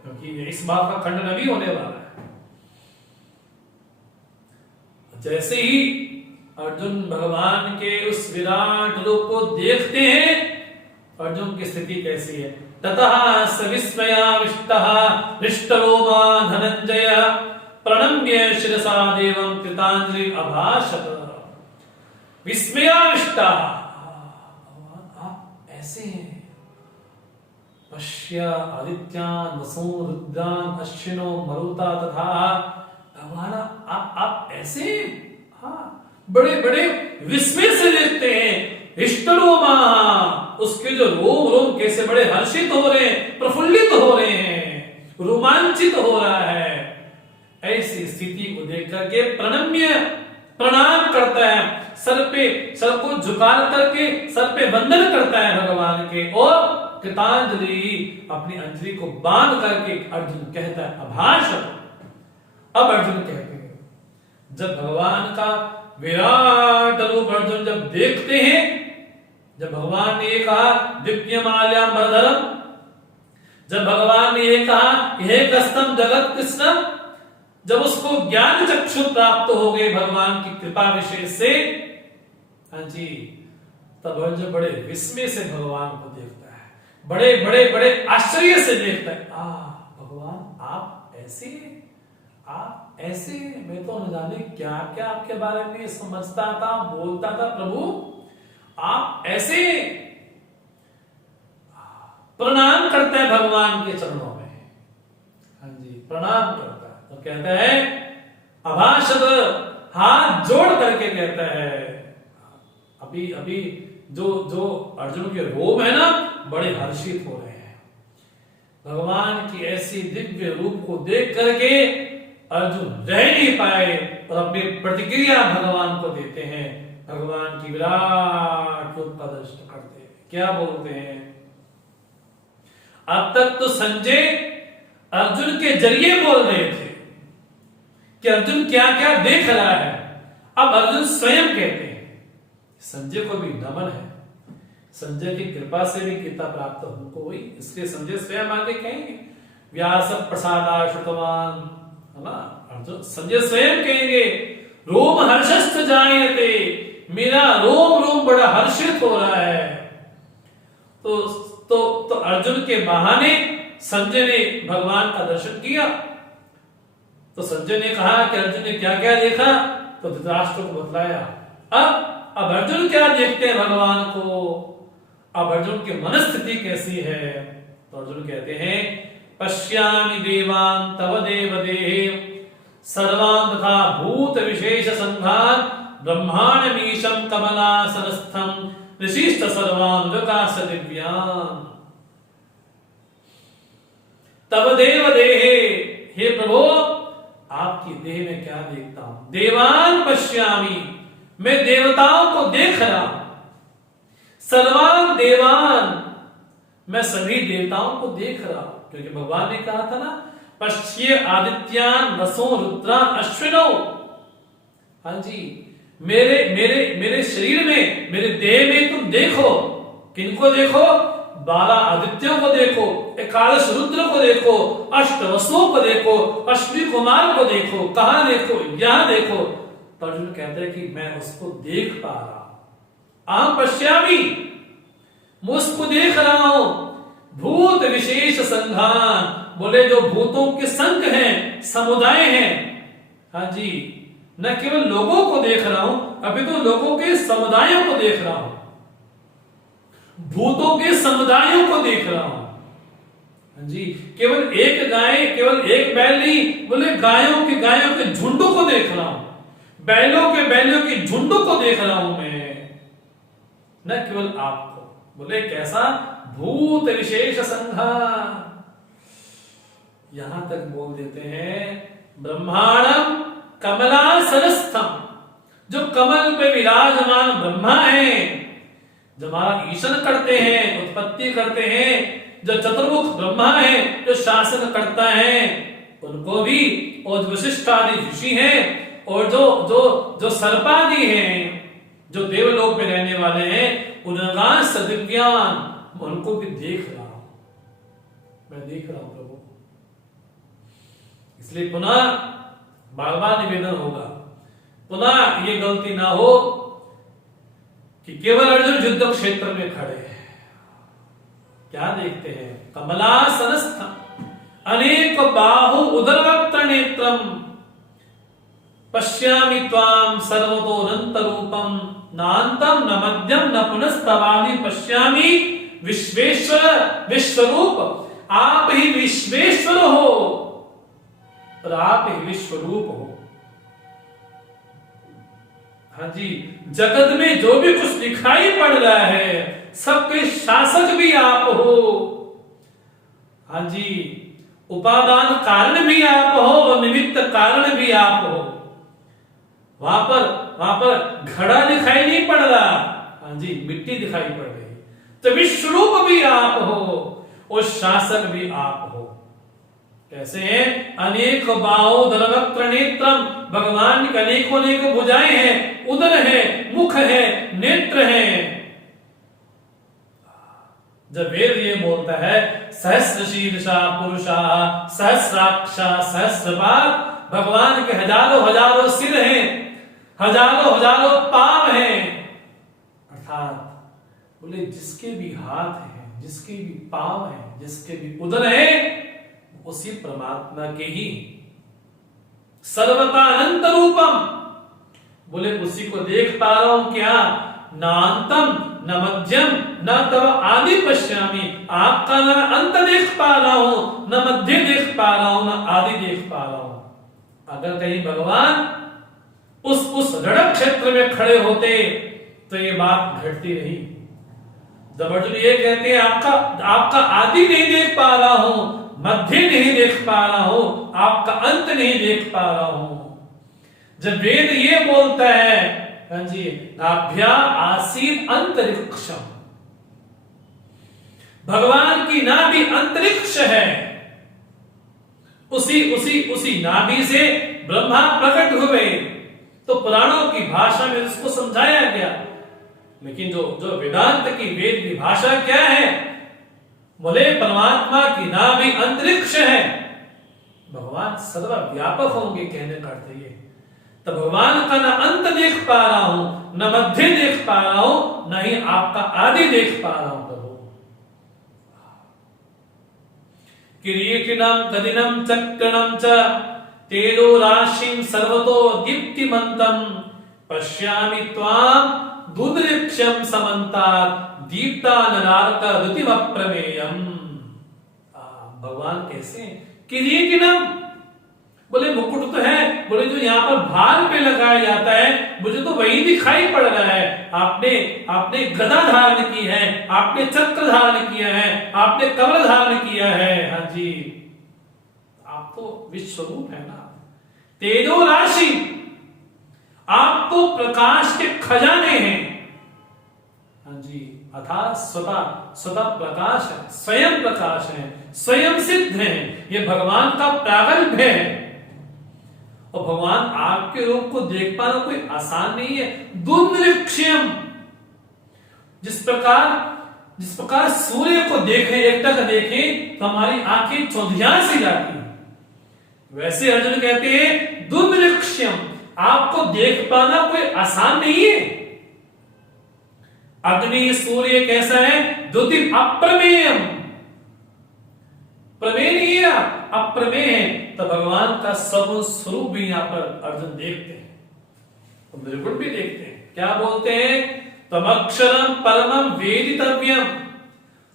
क्योंकि इस बात का खंडन अभी होने वाला है। जैसे ही अर्जुन भगवान के उस विराट रूप को देखते हैं, अर्जुन की स्थिति कैसी है? ततः स विस्मयाविष्टः हृष्टरोमा धनंजय प्रणम्य शिरसा देवं कृतांजलि अभाषत। विस्मयाविष्टः, भगवान आप ऐसे हैं। पश्य आदित्यान् वसून् रुद्रान् अश्विनो मरुता तथा। भगवान आप ऐसे, हाँ, बड़े बड़े विस्मय से देखते हैं। हिष्टरोमा, उसके जो रोम रोम कैसे बड़े हर्षित हो रहे हैं, प्रफुल्लित हो रहे हैं, रोमांचित हो रहा है। ऐसी स्थिति को देख करके प्रणम्य, प्रणाम करता है, सर को झुका करके सर पे वंदन करता है भगवान के, और कृतांजलि, अपनी अंजलि को बांध करके अर्जुन कहता है अभाषत। अब अर्जुन कहते हैं, जब भगवान का विराट रूप अर्जुन जब देखते हैं, जब भगवान ने ये कहा दिव्यमाल्याम्बरधरम, जब भगवान ने ये कहा हे कस्तम जगत कृष्णम, जब उसको ज्ञान चक्षु प्राप्त हो गए भगवान की कृपा विशेष से, हाँ जी, तब अर्जुन बड़े विस्मय से भगवान को देखता है, बड़े बड़े बड़े आश्चर्य से देखता है। भगवान आप ऐसे, आप ऐसे, मैं तो न जाने क्या क्या आपके बारे में समझता था, बोलता था, प्रभु आप ऐसे। प्रणाम करता है भगवान के चरणों में, हाँ जी, प्रणाम करता है। तो कहता है अभाषद, हाथ जोड़ करके कहता है। अभी अभी जो अर्जुन के रोम है ना, बड़े हर्षित हो रहे हैं भगवान की ऐसी दिव्य रूप को देख करके। अर्जुन रह नहीं पाए और अपनी प्रतिक्रिया भगवान को देते हैं, भगवान की विराट रूप का दर्शन करते हैं। क्या बोलते हैं? अब तक तो संजय अर्जुन के जरिए बोल रहे थे कि अर्जुन क्या क्या देख रहा है, अब अर्जुन स्वयं कहते हैं। संजय को भी नमन है, संजय की कृपा से भी गीता प्राप्त हमको हुई, इसलिए संजय स्वयं आगे कहेंगे व्यास प्रसादा श्रुतवान, है ना। अर्जुन संजय स्वयं कहेंगे रोम हर्षस्थ जायते, मेरा रोम रोम बड़ा हर्षित हो रहा है। तो अर्जुन के बहाने संजय ने भगवान का दर्शन किया। तो संजय ने कहा कि अर्जुन ने क्या क्या देखा? तो धृतराष्ट्र को बतलाया। अब अर्जुन क्या देखते हैं भगवान को, अब अर्जुन की मनस्थिति कैसी है, तो अर्जुन कहते हैं पश्यामि देवान् तव देवदेहे सर्वान् तथा भूत विशेष संघान् ब्रह्माण्डमीशं कमलासनस्थं ऋषिश्च सर्वान् विकास दिव्यान्। तव देवदेहे, हे प्रभु आपकी देह में क्या देखता हूं, देवान पश्यामि, मैं देवताओं को देख रहा हूं, सर्वान देवान, मैं सभी देवताओं को देख रहा हूं, क्योंकि भगवान ने कहा था ना पश्ये आदित्यान वसो रुद्रान अश्विनो। हाँ जी, मेरे मेरे मेरे शरीर में, मेरे देह में तुम देखो, किनको देखो, 12 आदित्यों को देखो, 11 रुद्र को देखो, 8 वसुओं को देखो, अश्विनी कुमार को देखो, कहां देखो, यहां देखो। तो अर्जुन कहते हैं कि मैं उसको देख पा रहा हूं, आम पश्यामी, मैं उसको देख रहा हूं। भूत विशेष संघान, बोले जो भूतों के संघ हैं, समुदाय हैं। हाँ जी, न केवल लोगों को देख रहा हूं, अभी तो लोगों के समुदायों को देख रहा हूं, भूतों के समुदायों को देख रहा हूं। हाँ जी, केवल एक गाय, केवल एक बैल नहीं, बोले गायों के झुंडों को देख रहा हूं, बैलों के झुंडों को देख रहा हूं मैं, न केवल आपको। बोले कैसा, भूत विशेष संघा, यहां तक बोल देते हैं ब्रह्मांडम कमलासनस्थम, जो कमल पे विराजमान ब्रह्मा है, जो हमारा ईशन करते हैं, उत्पत्ति करते हैं, जो चतुर्मुख ब्रह्मा है, जो शासन करता है, उनको भी, और वशिष्ठ आदि ऋषि हैं, और जो सर्पादि हैं, जो देवलोक में रहने वाले हैं, उनका सदिव्यान, उनको भी देख रहा हूं, मैं देख रहा हूं प्रभु। इसलिए पुनः बार बार निवेदन होगा, पुनः ये गलती ना हो कि केवल अर्जुन युद्ध क्षेत्र में खड़े हैं, क्या देखते हैं, कमलासनस्थं अनेक बाहु उदरवक्त्र नेत्रम पश्यामि त्वां सर्वतोऽनंत रूपम नान्तं न मध्यम न पुनस्तवामि पश्यामि विश्वेश्वर विश्वरूप, आप ही विश्वेश्वर हो और आप ही विश्वरूप हो। हाँ जी, जगत में जो भी कुछ दिखाई पड़ रहा है, सबके शासक भी आप हो। हाँ जी, उपादान कारण भी आप हो और निमित्त कारण भी आप हो। वहां पर घड़ा दिखाई नहीं पड़ रहा, हाँ जी, मिट्टी दिखाई पड़ रही, तो विश्वरूप भी आप हो और शासक भी आप हो। कैसे हैं, अनेक बाहु दलवक्त्र नेत्रम, भगवान के अनेकों भुजाएं हैं, उदर है, मुख है, नेत्र है। जब वेद ये बोलता है सहस्र शीर्षा पुरुषा सहस्राक्षा सहस्रपाद, भगवान के हजारों सिर हैं, हजारों पांव हैं, अर्थात बोले जिसके भी हाथ हैं, जिसके भी पांव हैं, जिसके भी उदर हैं, उसी परमात्मा के ही सर्वता अनंत रूपम, बोले उसी को देख पा रहा हूं। क्या, नान्तम न मध्यम न तव आदि पश्यामि, आपका न अंत देख पा रहा हूं, न मध्य देख पा रहा हूं, न आदि देख पा रहा हूं। अगर कहीं भगवान उस रणक क्षेत्र में खड़े होते तो ये बात घटती नहीं। जब अर्जुन ये कहते हैं आपका आदि नहीं देख पा रहा हूं, मध्य नहीं देख पा रहा हूं, आपका अंत नहीं देख पा रहा हूं। जब वेद ये बोलता है, हाँ जी, नाभ्या आसीत अंतरिक्षम, भगवान की नाभि अंतरिक्ष है, उसी नाभि से ब्रह्मा प्रकट हुए। तो पुराणों की भाषा में उसको समझाया गया, लेकिन जो वेदांत की वेद की भाषा क्या है, बोले परमात्मा की नाभि अंतरिक्ष है, भगवान सर्वव्यापक होंगे, कहने का अर्थ ये। तो भगवान का न अंत देख पा रहा हूं, न मध्य देख पा रहा हूं, न ही आपका आदि देख पा रहा हूं प्रभु। किरीटिनम तदिनम चक्रणम च तेजो राशिं सर्वतो दीप्तिमन्तं पश्यामि त्वां दुर्निरीक्ष्यं समन्तात् दीप्ताननार्क द्युतिमप्रमेयम्। भगवान कैसे हैं? किरीटिनम, बोले मुकुट तो है, बोले जो यहाँ पर भाल पे लगाया जाता है मुझे तो वही दिखाई पड़ रहा है। आपने गदा धारण की है, आपने चक्र धारण किया है, आपने कमल धारण किया है। हाँ जी, आप तो विश्वरूप है ना। तेजो राशि, आप तो प्रकाश के खजाने हैं। हाँ जी, अर्थात स्वतः प्रकाश है, स्वयं प्रकाश है, स्वयं सिद्ध है। ये भगवान का प्रागल्भ है। और भगवान आपके रूप को देख पाना कोई आसान नहीं है। दुर्निरीक्ष्यम, जिस प्रकार सूर्य को देखें, एकटक देखें तो हमारी आंखें चौंधिया सी जाती हैं, वैसे अर्जुन कहते हैं दुर्निरीक्ष्यम, आपको देख पाना कोई आसान नहीं है। अग्नि सूर्य कैसा है? द्युति अप्रमेयम, प्रमेय नहीं है, अप्रमेय है। तो भगवान का सगुण स्वरूप भी यहां पर अर्जुन देखते हैं, तो निर्गुण भी देखते हैं। क्या बोलते हैं? तमक्षरम परमम वेदितव्यम,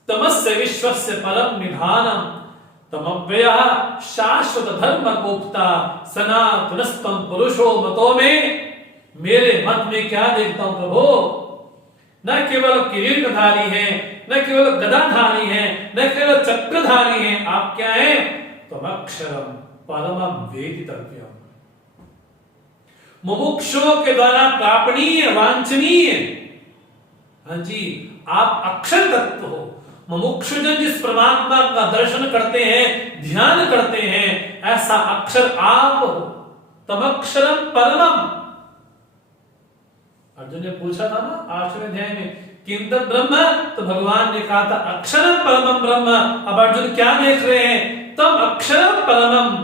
तमस्य विश्वस्य परम निधानम, तमव्ययः शाश्वत धर्म गुप्ता, सनातनस्तम पुरुषो मतो में। मेरे मत में क्या देखता हूं प्रभु? न केवल किरीटधारी है, न केवल गदाधारी है, न केवल चक्रधारी है, आप क्या है? तमक्षरम परमम वेदितव्यम, मुमुक्षुओं के द्वारा प्रापणीय, वांछनीय। हाँ जी, आप अक्षर तत्व हो। मुमुक्षुजन जिस परमात्मा का दर्शन करते हैं, ध्यान करते हैं, ऐसा अक्षर आप हो। तमक्षरम परमम। अर्जुन ने पूछा था ना 8वें अध्याय में, किम तत् ब्रह्म, तो भगवान ने कहा था अक्षरम परमम ब्रह्म। अब अर्जुन क्या देख रहे हैं? तम अक्षरम परमम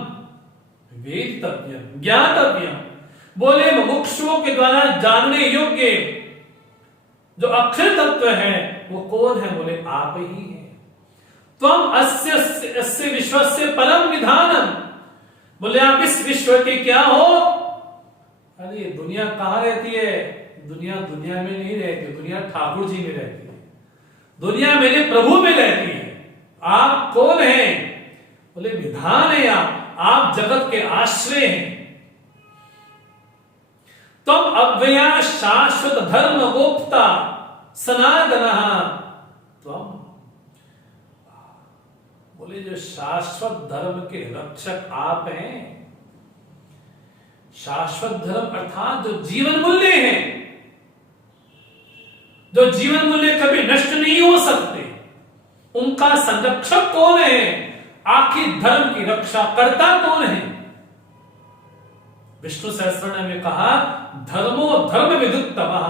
वेदितव्यम, ज्ञातव्यम। बोले मुमुक्षुओं के द्वारा जानने योग्य जो अक्षर तत्व है वो कौन है? बोले आप ही हैं। त्वम अस्य विश्वस्य परम निधानम, बोले आप इस विश्व के क्या हो? अरे दुनिया कहां रहती है? दुनिया में नहीं रहती, दुनिया ठाकुर जी में रहती है, दुनिया मेरे प्रभु में रहती है। आप कौन हैं? बोले निधान है आप जगत के आश्रय हैं। तुम अव्यया शाश्वत धर्म गोप्ता सनातनः, तुम बोले जो शाश्वत धर्म के रक्षक आप हैं। शाश्वत धर्म अर्थात जो जीवन मूल्य हैं, जो जीवन मूल्य कभी नष्ट नहीं हो सकते, उनका संरक्षक कौन है? आखिर धर्म की रक्षा करता कौन है? विष्णु सहस्त्रनाम में कहा धर्मो धर्म विदुत्तमः,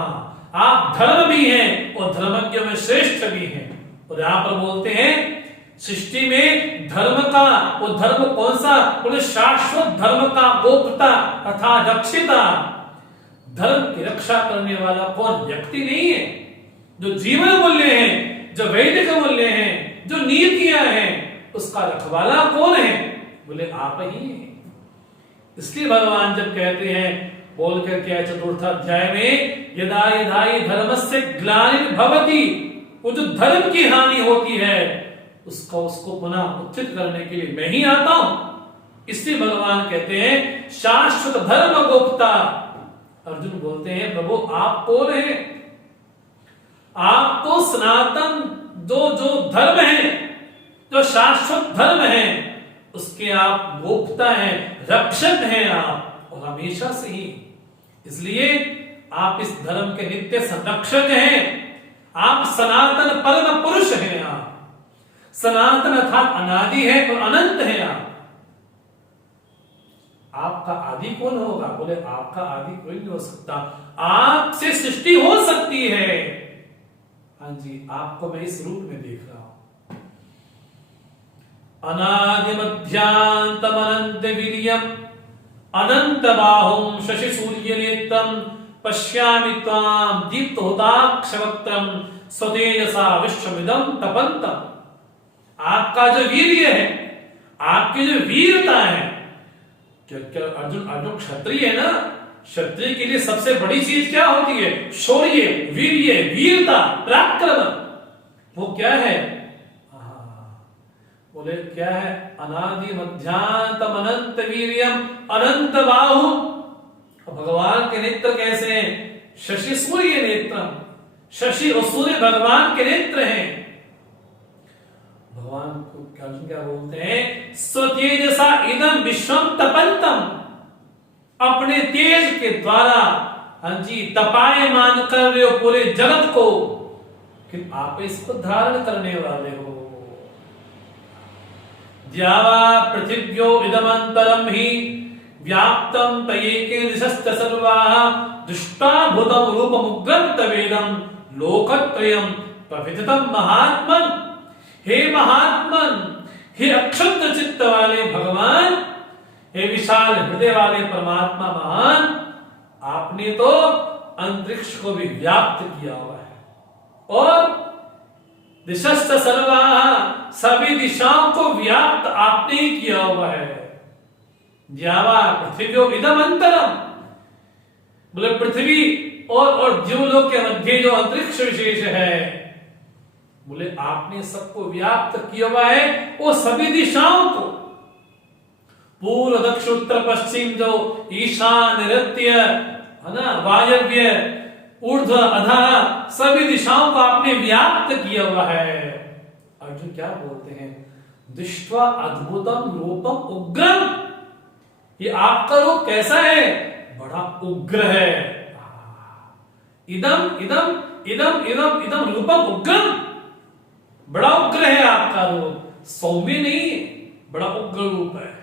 आप धर्म भी हैं और धर्मज्ञ में श्रेष्ठ भी हैं। और यहां पर बोलते हैं सृष्टि में धर्म का, वो धर्म कौन सा? बोले शाश्वत धर्म का गोप्ता अर्थात रक्षिता। धर्म की रक्षा करने वाला कौन? व्यक्ति नहीं है। जो जीवन मूल्य हैं, जो वैदिक मूल्य हैं, जो नीतियां हैं, उसका रखवाला कौन है? बोले आप ही हैं। इसलिए भगवान जब कहते हैं, बोल कर क्या 4th अध्याय में, यदा यदा धर्मस्य ग्लानिर्भवति, वो जो धर्म की हानि होती है उसको पुनः उत्थित करने के लिए मैं ही आता हूं। इसलिए भगवान कहते हैं शाश्वत धर्म गोप्ता। अर्जुन बोलते हैं प्रभु आप कौन हैं? आप तो सनातन जो धर्म है, जो शाश्वत धर्म है, उसके आप गोप्ता हैं, रक्षक हैं आप, और हमेशा से ही। इसलिए आप इस धर्म के नित्य संरक्षक हैं। आप सनातन परम पुरुष हैं। आप सनातन अर्थात अनादि है और अनंत है। आपका आदि कौन होगा? बोले आपका आदि कोई नहीं हो सकता, आपसे सृष्टि हो सकती है। हाँ जी, आपको मैं इस रूप में देख रहा हूं। अनादि मध्यांतम अनंत वीर्यम अनंत बाहुम शशि सूर्य नेत्रम पश्यामि त्वाम दीप्तहुताक्ष वक्त्रम स्वतेजसा विश्वमिदं तपन्तम्। आपका जो वीर्य है, आपकी जो वीरता है, क्या क्या अर्जुन अर्जुन क्षत्रिय है ना, क्षत्रिय के लिए सबसे बड़ी चीज क्या होती है? शौर्य, वीर्य, वीरता, पराक्रम। वो क्या है? बोले क्या है? अनादि मध्यांतम अनंत वीर्यम अनंत बाहु। भगवान के नेत्र कैसे हैं? शशि सूर्य नेत्र। शशि और सूर्य भगवान के नेत्र हैं। भगवान को अर्जुन क्या बोलते हैं? स्वतेजसा इदम विश्वम तपंतम। अपने तेज के द्वारा, हाँ जी, तपायमान कर रहे हो पूरे जगत को, कि आप इसको धारण करने वाले हो। द्यावा पृथिव्यो इदमंतरम ही व्याप्तम तयेके दिशश्च सर्वाः दृष्टाभूतं रूपमुग्रं तवेदं लोकत्रयं प्रविदितं महात्मन्। हे महात्मन, हे अक्षुब्ध चित्त वाले भगवान, हे विशाल हृदय वाले परमात्मा महान, आपने तो अंतरिक्ष को भी व्याप्त किया हुआ है और दिशश्च सर्वाः, सभी दिशाओं को व्याप्त आपने ही किया हुआ है। द्यावा पृथ्व्यो इदम अंतरम, बोले पृथ्वी और जीवलोक के मध्य जो अंतरिक्ष विशेष है, बोले आपने सबको व्याप्त किया हुआ है, वो सभी दिशाओं को, पूर्व दक्षिण उत्तर पश्चिम, जो ईशान नैऋत्य है ना, वायव्य ऊर्ध्व अधः, सभी दिशाओं को आपने व्याप्त किया हुआ है। अर्जुन क्या बोलते हैं? दृष्ट्वा अद्भुतम रूपम उग्रम। ये आपका रूप कैसा है? बड़ा उग्र है। इदम इदम इदम इदम इदम रूपम उग्रम, बड़ा उग्र है आपका रूप, सौम्य नहीं, बड़ा उग्र रूप है।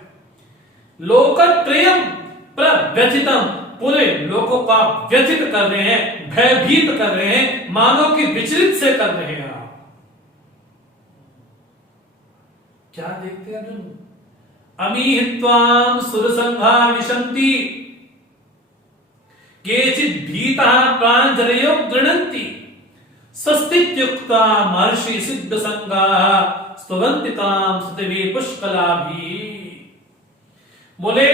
लोकत्रयम प्रव्यथितम, पूरे लोगों का व्यथित कर रहे हैं, भयभीत कर रहे हैं, मानो कि विचलित से कर रहे हैं आप। क्या देखते हैं अर्जुन? अमीहित्वाम सुरसंघा विशन्ति केचित् भीताः प्राञ्जलयो गृह्णन्ति स्वस्तित्युक्ता महर्षि सिद्ध संगाः स्तुवन्तितां स्तुतिभि पुष्कलाभि। बोले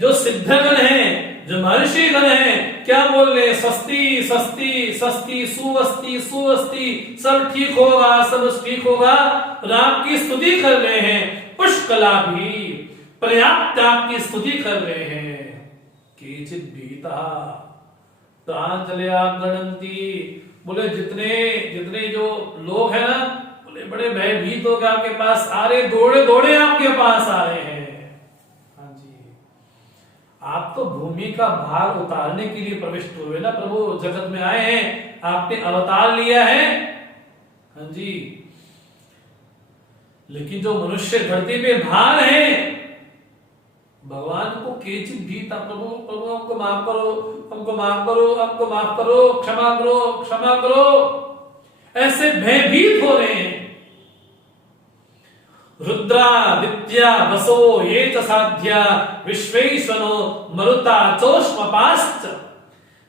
जो सिद्धगण हैं, जो महर्षि गण हैं, क्या बोल रहे? स्वस्ति स्वस्ति स्वस्ति, सुवस्ति सुवस्ति, सब ठीक होगा, सब ठीक होगा, और आपकी स्तुति कर रहे हैं। पुष्कलाभि, पर्याप्त आपकी स्तुति कर रहे हैं। केचित् भीताः प्राञ्जलया गृह्णन्ति, बोले जितने जितने जो लोग हैं ना, बोले बड़े भयभीत होकर आपके पास आ रहे, दौड़े दौड़े आपके पास आ रहे हैं। हाँ जी, आप तो भूमि का भार उतारने के लिए प्रविष्ट हुए ना प्रभु, जगत में आए हैं, आपने अवतार लिया है। हाँ जी, लेकिन जो मनुष्य धरती पे भार है, भगवान को केचित् भीता, प्रभु प्रभु हमको माफ करो, हमको माफ करो, हमको माफ करो, क्षमा करो, क्षमा करो, ऐसे भयभीत हो रहे हैं। रुद्रादित्या वसो ये च साध्या विश्वेश्वरो मरुता चोष्मपाश्च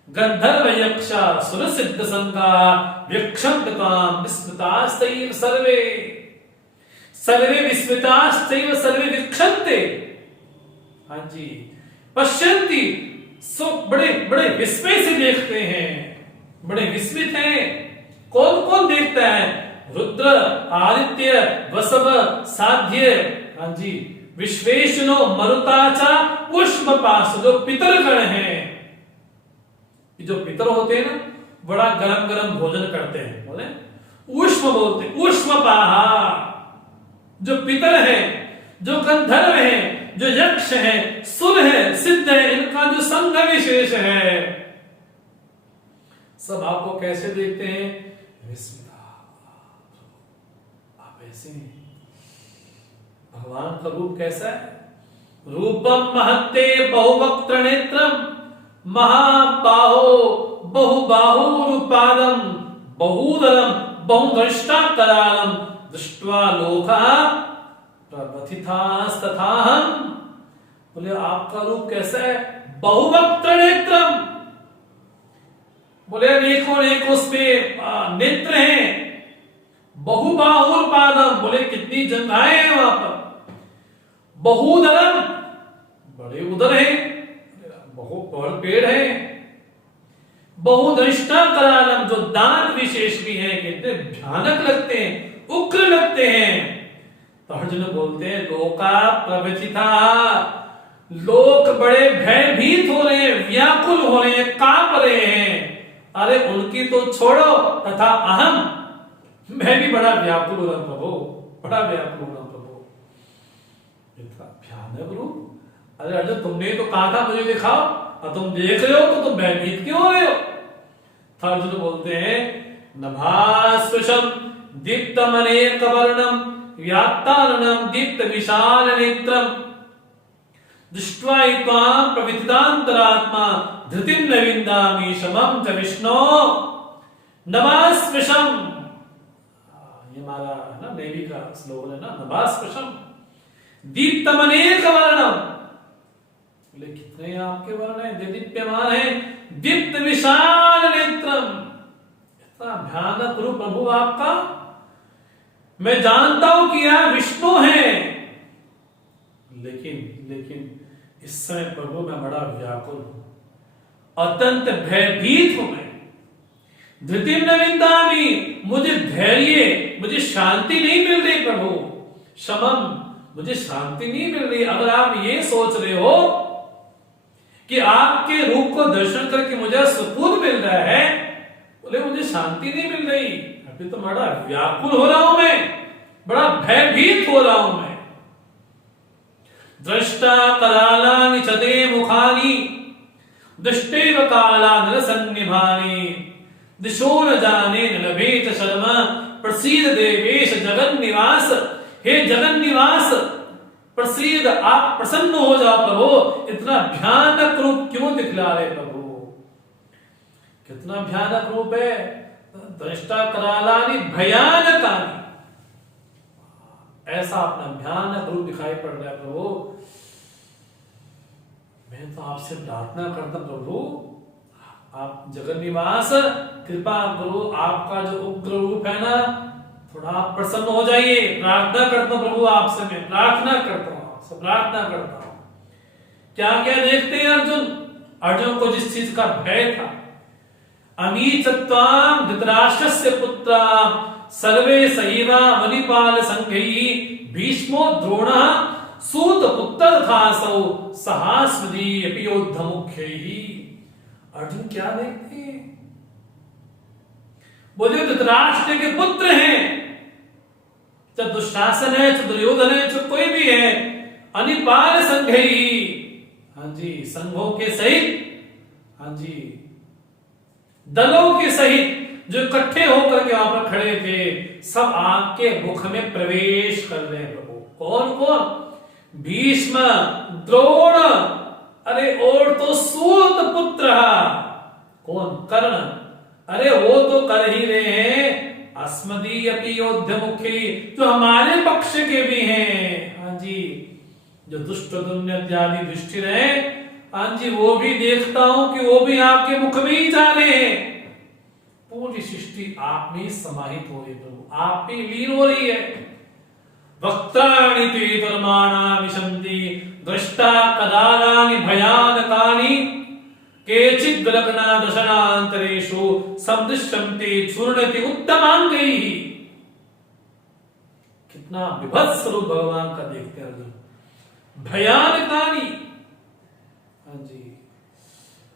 गंधर्व यक्ष सुर सिद्ध संगा व्यक्षन्ताम विस्मितास्तैव सर्वे, सर्वे विस्मितास्तैव सर्वे विक्षन्ते। हाँ जी, पश्यन्ति, सो बड़े बड़े विस्मय से देखते हैं, बड़े विस्मित हैं। कौन कौन देखता है? रुद्र, आदित्य, वसव, साध्य, हाँ जी, विश्वेशनो, मरुताचा, पुष्पपाश, जो पितरगण हैं। जो पितर होते हैं ना, बड़ा गरम गरम भोजन करते हैं, बोले उष्म बोलते, उष्मपाहा, जो पितर है, जो गंधर्व है, जो यक्ष है, सुर है, सिद्ध है, इनका जो संघ विशेष है, सब आपको कैसे देखते हैं? विस्मिता। आप ऐसे भगवान का रूप कैसा है? रूपम महत्ते बहुवक्त्र नेत्रम महाबाहो बहुबाहुरुपादम बहुदलम बहुदृष्टा करालम दृष्ट्वा लोका प्रवथितास्तथाहं। बोले आपका रूप कैसा है? बहुवक्त्र नेत्रम, बोले अनेकों अनेकों उसपे नेत्र हैं। बहुबाहुरुपादम, बोले कितनी जंघाएं हैं वहां पर। बहुदलम, बड़े उदर हैं, बहुत बड़े पेड़ हैं। बहुदृष्टा करालम, जो दांत विशेष भी हैं, कितने भयानक लगते हैं, उग्र लगते हैं। तो अर्जुन बोलते हैं लोका प्रवचिता, लोग बड़े भयभीत हो रहे हैं, व्याकुल हो रहे हैं, कांप रहे हैं। अरे उनकी तो छोड़ो, तथा अहम, मैं भी बड़ा व्याकुल हो रहा प्रभु, बड़ा व्याकुल हो रहा प्रभु। इतना भयानक रूप। अरे अर्जुन तुमने तो कहा था मुझे दिखाओ, और तुम देख रहे हो तो तुम भयभीत क्यों हो रहे हो? तो अर्जुन बोलते हैं नभास्पृशम दीप्तमनेक वर्णम व्यात्तारणम दीप्त विशाल नेत्रम दृष्ट्वा त्वां प्रविदितांतरात्मा धृतिं न विन्दामि शमं च विष्णो नभास्पृशम। ये हमारा है ना नेवी का स्लोगन है ना, नभास्पृशम दीप्तमनेक वर्णम। बोले कितने आपके वर्ण हैं, दीप्यमान है, दीप्त विशाल नेत्रम। इतना भयानक रूप प्रभु आपका। मैं जानता हूं कि यह विष्णु है, लेकिन इस समय प्रभु मैं बड़ा व्याकुल हूं, अत्यंत भयभीत हूं मैं। धृतिं न विन्दामि, मुझे धैर्य, मुझे शांति नहीं मिल रही प्रभु। शमम, मुझे शांति नहीं मिल रही। अगर आप ये सोच रहे हो कि आपके रूप को दर्शन करके मुझे सुकून मिल रहा है, बोले मुझे शांति नहीं मिल रही, अभी तो बड़ा व्याकुल हो रहा हूं मैं, बड़ा भयभीत हो रहा हूं मैं। दृष्टा करालानि चते मुखानि दृष्टेव काला नरसन्निभानि दिशो न जाने न लभेत शर्मा प्रसीद देवेश जगन निवास। हे जगन निवास प्रसीद, आप प्रसन्न हो जाओ प्रभु। इतना भयानक रूप क्यों दिखला रहे प्रभु? कितना भयानक रूप है। दृष्टा करालानि भयानकानि, ऐसा अपना भयानक रूप दिखाई पड़ रहा है प्रभु। मैं तो आपसे प्रार्थना करता प्रभु, आप जगन निवास कृपा करो, आपका जो उग्र रूप है ना, थोड़ा आप प्रसन्न हो जाइए। प्रार्थना करता हूं प्रभु आपसे, मैं प्रार्थना करता हूं आपसे, प्रार्थना करता हूं। क्या क्या देखते हैं अर्जुन? अर्जुन को जिस चीज का भय था, अमीचत्वाम धृतराष्ट्रस्य पुत्रा सर्वे सैवा मणिपाल संघई भीष्मो द्रोणः सूत पुत्र थासौ सहास्मदी अपि योद्ध मुख्यैहि। अर्जुन क्या देखते हैं? बोले धृतराष्ट्र के पुत्र हैं, चाहे दुशासन है, चाहे दुर्योधन है, चाहे कोई भी है, अनिपाल संघई, हाँ जी, संघों के सहित, हाँ जी, दलों के सहित जो इकट्ठे होकर के वहां पर खड़े थे, सब आपके मुख में प्रवेश कर रहे हैं प्रभु। कौन कौन? भीष्म, द्रोण, अरे और तो सूत पुत्र, कौन? कर्ण, अरे वो तो कर ही रहे हैं। अस्मदी अपि योद्ध मुखी, जो हमारे पक्ष के भी हैं, हाँ जी, जो दुष्ट दुन्यत्यादि दुष्टि रहे, हाँ जी, वो भी देखता हूं कि वो भी आपके मुख में ही जा रहे हैं। पूरी सृष्टि आप में समाहित हो रही है प्रभु, आप में लीन हो रही है। वक्त्राणि ते धर्माणा विशन्ति दृष्टा कदालानि भयानकानि केचित् विलग्ना दशनान्तरेषु सदृश्यन्ते चूर्णति उत्तमांगैः। कितना विभत्स रूप भगवान का देखते हैं अर्जुन। भयानकानि, हाँ जी,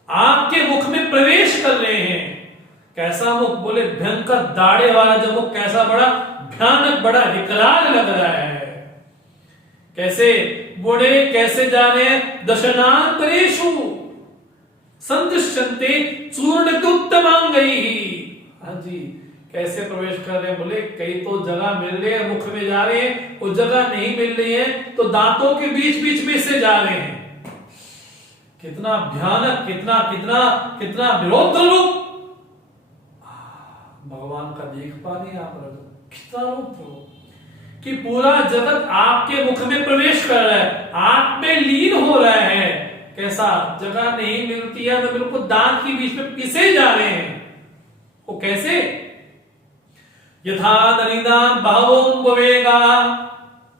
आपके मुख में प्रवेश कर रहे हैं। कैसा मुख? बोले भयंकर दाढ़े वाला जो मुख, कैसा बड़ा भयानक, बड़ा विकराल लग रहा है। कैसे बूढ़े कैसे जा रहे हैं? दशनान्तरेषु संदृश्यन्ते चूर्णितुत्तमांगैः। हाँ जी, कैसे प्रवेश कर रहे हैं? बोले कई तो जगह मिल रही है, मुख में जा रहे हैं, वो जगह नहीं मिल रही है तो दांतों के बीच बीच में से जा रहे हैं। कितना भयानक, कितना कितना कितना विरोध रूप भगवान का देख पा रहे हैं आप। कितना रूप कि पूरा जगत आपके मुख में प्रवेश कर रहा है, आप में लीन हो रहा है। कैसा? जगह नहीं मिलती है तो बिल्कुल दांत के बीच में पिसे जा रहे हैं। वो कैसे? यथा नलिनां बहवों वेगा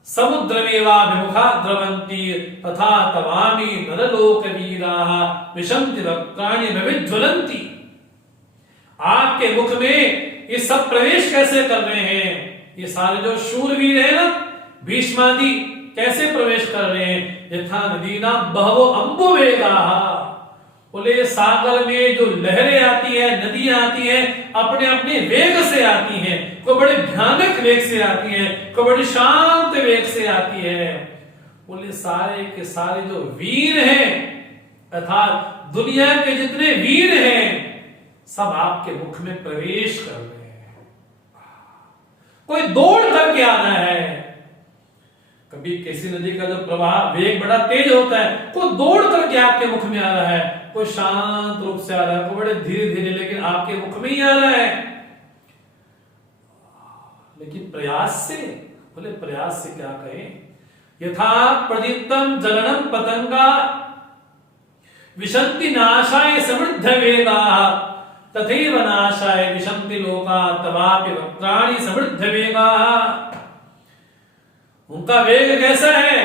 समुद्रमेवाभिमुखा द्रवन्ति तथा तवामि नरलोकवीराः विशन्ति वक्त्राणि विज्वलन्ति। आपके मुख में ये सब प्रवेश कैसे कर रहे हैं? ये सारे जो शूरवीर है ना, भीष्मादि, कैसे प्रवेश कर रहे हैं? यथा नदीना बहवो अम्बुवेगाः, बोले सागर में जो लहरें आती है, नदियां आती हैं, अपने अपने वेग से आती हैं। कोई बड़े भयानक वेग से आती है, कोई बड़ी शांत वेग से आती है। बोले सारे के सारे जो वीर हैं, अर्थात दुनिया के जितने वीर हैं, सब आपके मुख में प्रवेश कर रहे हैं। कोई दौड़ करके आना है। कभी किसी नदी का जो प्रवाह वेग बड़ा तेज होता है, कोई दौड़ करके आपके मुख में आ रहा है, कोई शांत रूप से आ रहा है, कोई बड़े धीरे धीरे, लेकिन आपके मुख में ही आ रहा है। लेकिन प्रयास से, बोले प्रयास से क्या कहें? यथा प्रदीप्तम जलनम पतंगा विशन्ति नाशाय समृद्ध वेगाः तथैव नाशाय विशन्ति लोका तवापि वक्त्राणि समृद्ध वेगाः। उनका वेग कैसा है?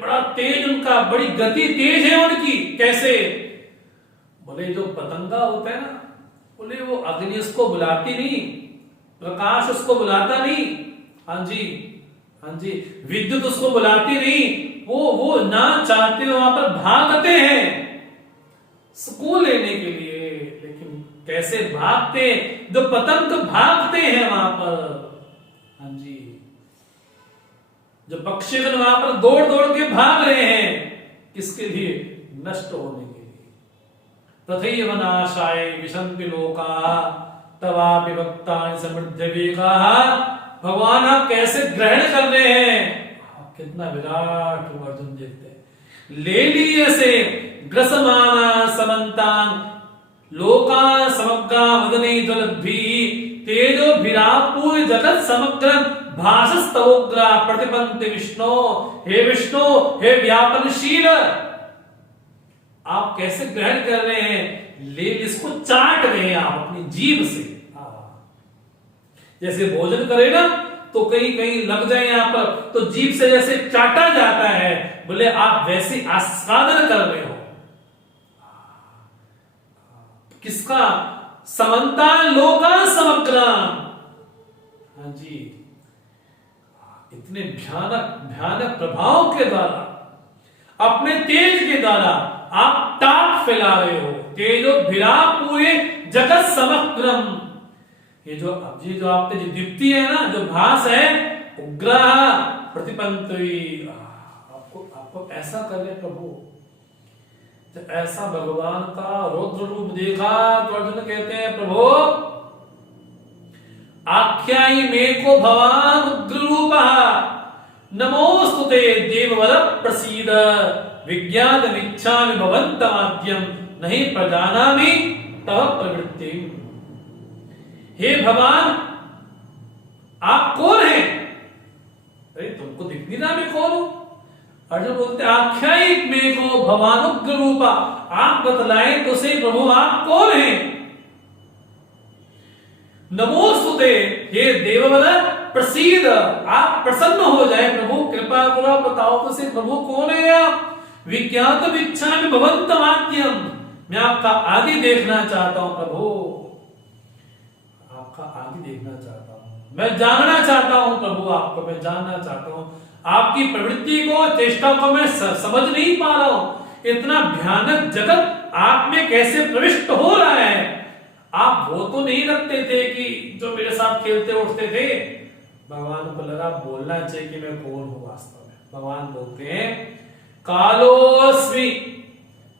बड़ा तेज, उनका बड़ी गति तेज है उनकी। कैसे? बोले जो पतंगा होता है ना, बोले वो अग्नि उसको बुलाती नहीं, प्रकाश उसको बुलाता नहीं, हाँ जी, हाँ जी, विद्युत उसको बुलाती नहीं, वो ना चाहते वहां पर भागते हैं सुकून लेने के लिए। लेकिन कैसे भागते? जो पतंग भागते हैं वहां पर, हाँ जी, जो पक्षीगण वहां पर दौड़ दौड़ के भाग रहे हैं, किसके लिए? नष्ट होने के लिए। तथैव नाशाय विशन्ति लोकाः तवापि वक्त्राणि समृद्ध वेगाः। भगवान आप कैसे ग्रहण कर रहे हैं? कितना विराट रूप अर्जुन देखते हैं। ले लिए से ग्रसमाना समन्तान लोका समग्रा वदने ज्वलद्भिः तेजो भिरापूर्य जगत समग्र भासस्तवोग्रा प्रतिपन्ति विष्णु। हे विष्णु, हे व्यापनशील, आप कैसे ग्रहण कर रहे हैं? ले इसको चाट रहे हैं आप अपनी जीभ से। जैसे भोजन करेगा तो कहीं कहीं लग जाए यहां पर, तो जीभ से जैसे चाटा जाता है, बोले आप वैसे आस्वादन कर रहे हो। किसका? समन्ता लोका समग्रा। हाँ जी, इतने भयानक भयानक प्रभाव के द्वारा, अपने तेज के द्वारा आप ताप फैला रहे हो। तेजो भिरा पूरे जगत समग्रम। ये जो आपने जो दीप्ति है ना, जो भास है, उग्र प्रतिपंती, आपको ऐसा कर रहे प्रभु। जब ऐसा भगवान का रौद्र रूप देखा तो अर्जुन कहते हैं प्रभु आख्यायि मे को भवान उग्र रूपः नमोस्तुते देववर प्रसीद विज्ञातमिच्छामि भवन्तमाद्यं नहि प्रजानामि तव प्रवृत्तिम्। हे भगवान, आप कौन हैं? अरे तुमको दिख नहीं रहा मैं कौन हूं? अर्जुन बोलते आख्यायि मे को भवान उग्र रूपा, आप बतलाएं तो से प्रभु आप कौन हैं? नमोस्तुते, हे देववर प्रसीद, आप प्रसन्न हो जाए प्रभु, कृपा करो बताओ तो से प्रभु कौन है आप? विज्ञातम इच्छामि भवन्तमाद्यं, मैं आपका आदि देखना चाहता हूं प्रभु, आपका आदि देखना चाहता हूं, मैं जानना चाहता हूं प्रभु, आपको मैं जानना चाहता हूं, आपकी प्रवृत्ति को, चेष्टा को मैं समझ नहीं पा रहा हूं। इतना भयानक जगत आप में कैसे प्रविष्ट हो रहा है? आप वो तो नहीं रखते थे कि जो मेरे साथ खेलते उठते थे। भगवान को लगा बोलना चाहिए कि मैं कौन हूं वास्तव में। भगवान बोलते हैं कालोस्मि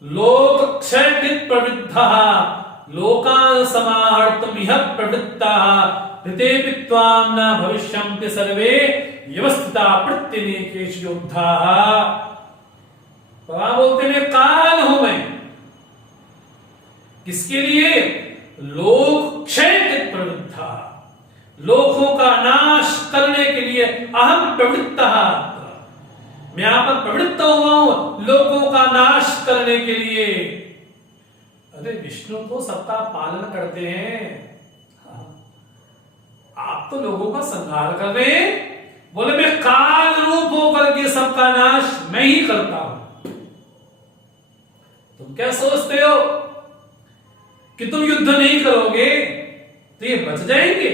लोक क्षयकृत प्रवृद्धः लोकान् समाहर्तुम् इह प्रवृत्तः ऋतेऽपि त्वां न भविष्यन्ति सर्वे व्यवस्थिता प्रत्यनेकेषु योद्धाः। भगवान बोलते हैं काल हूं मैं, किसके लिए? लोक क्षयकृत प्रवृत्तः, लोकों का नाश करने के लिए अहम प्रवृत्तः, मैं यहां पर प्रवृत्त हुआ हूं लोकों का नाश करने के लिए। अरे विष्णु तो सबका पालन करते हैं, आप तो लोगों का संहार कर रहे हैं। बोले मैं काल रूप होकर के सबका नाश मैं ही करता हूं। तुम क्या सोचते हो कि तुम युद्ध नहीं करोगे तो ये बच जाएंगे?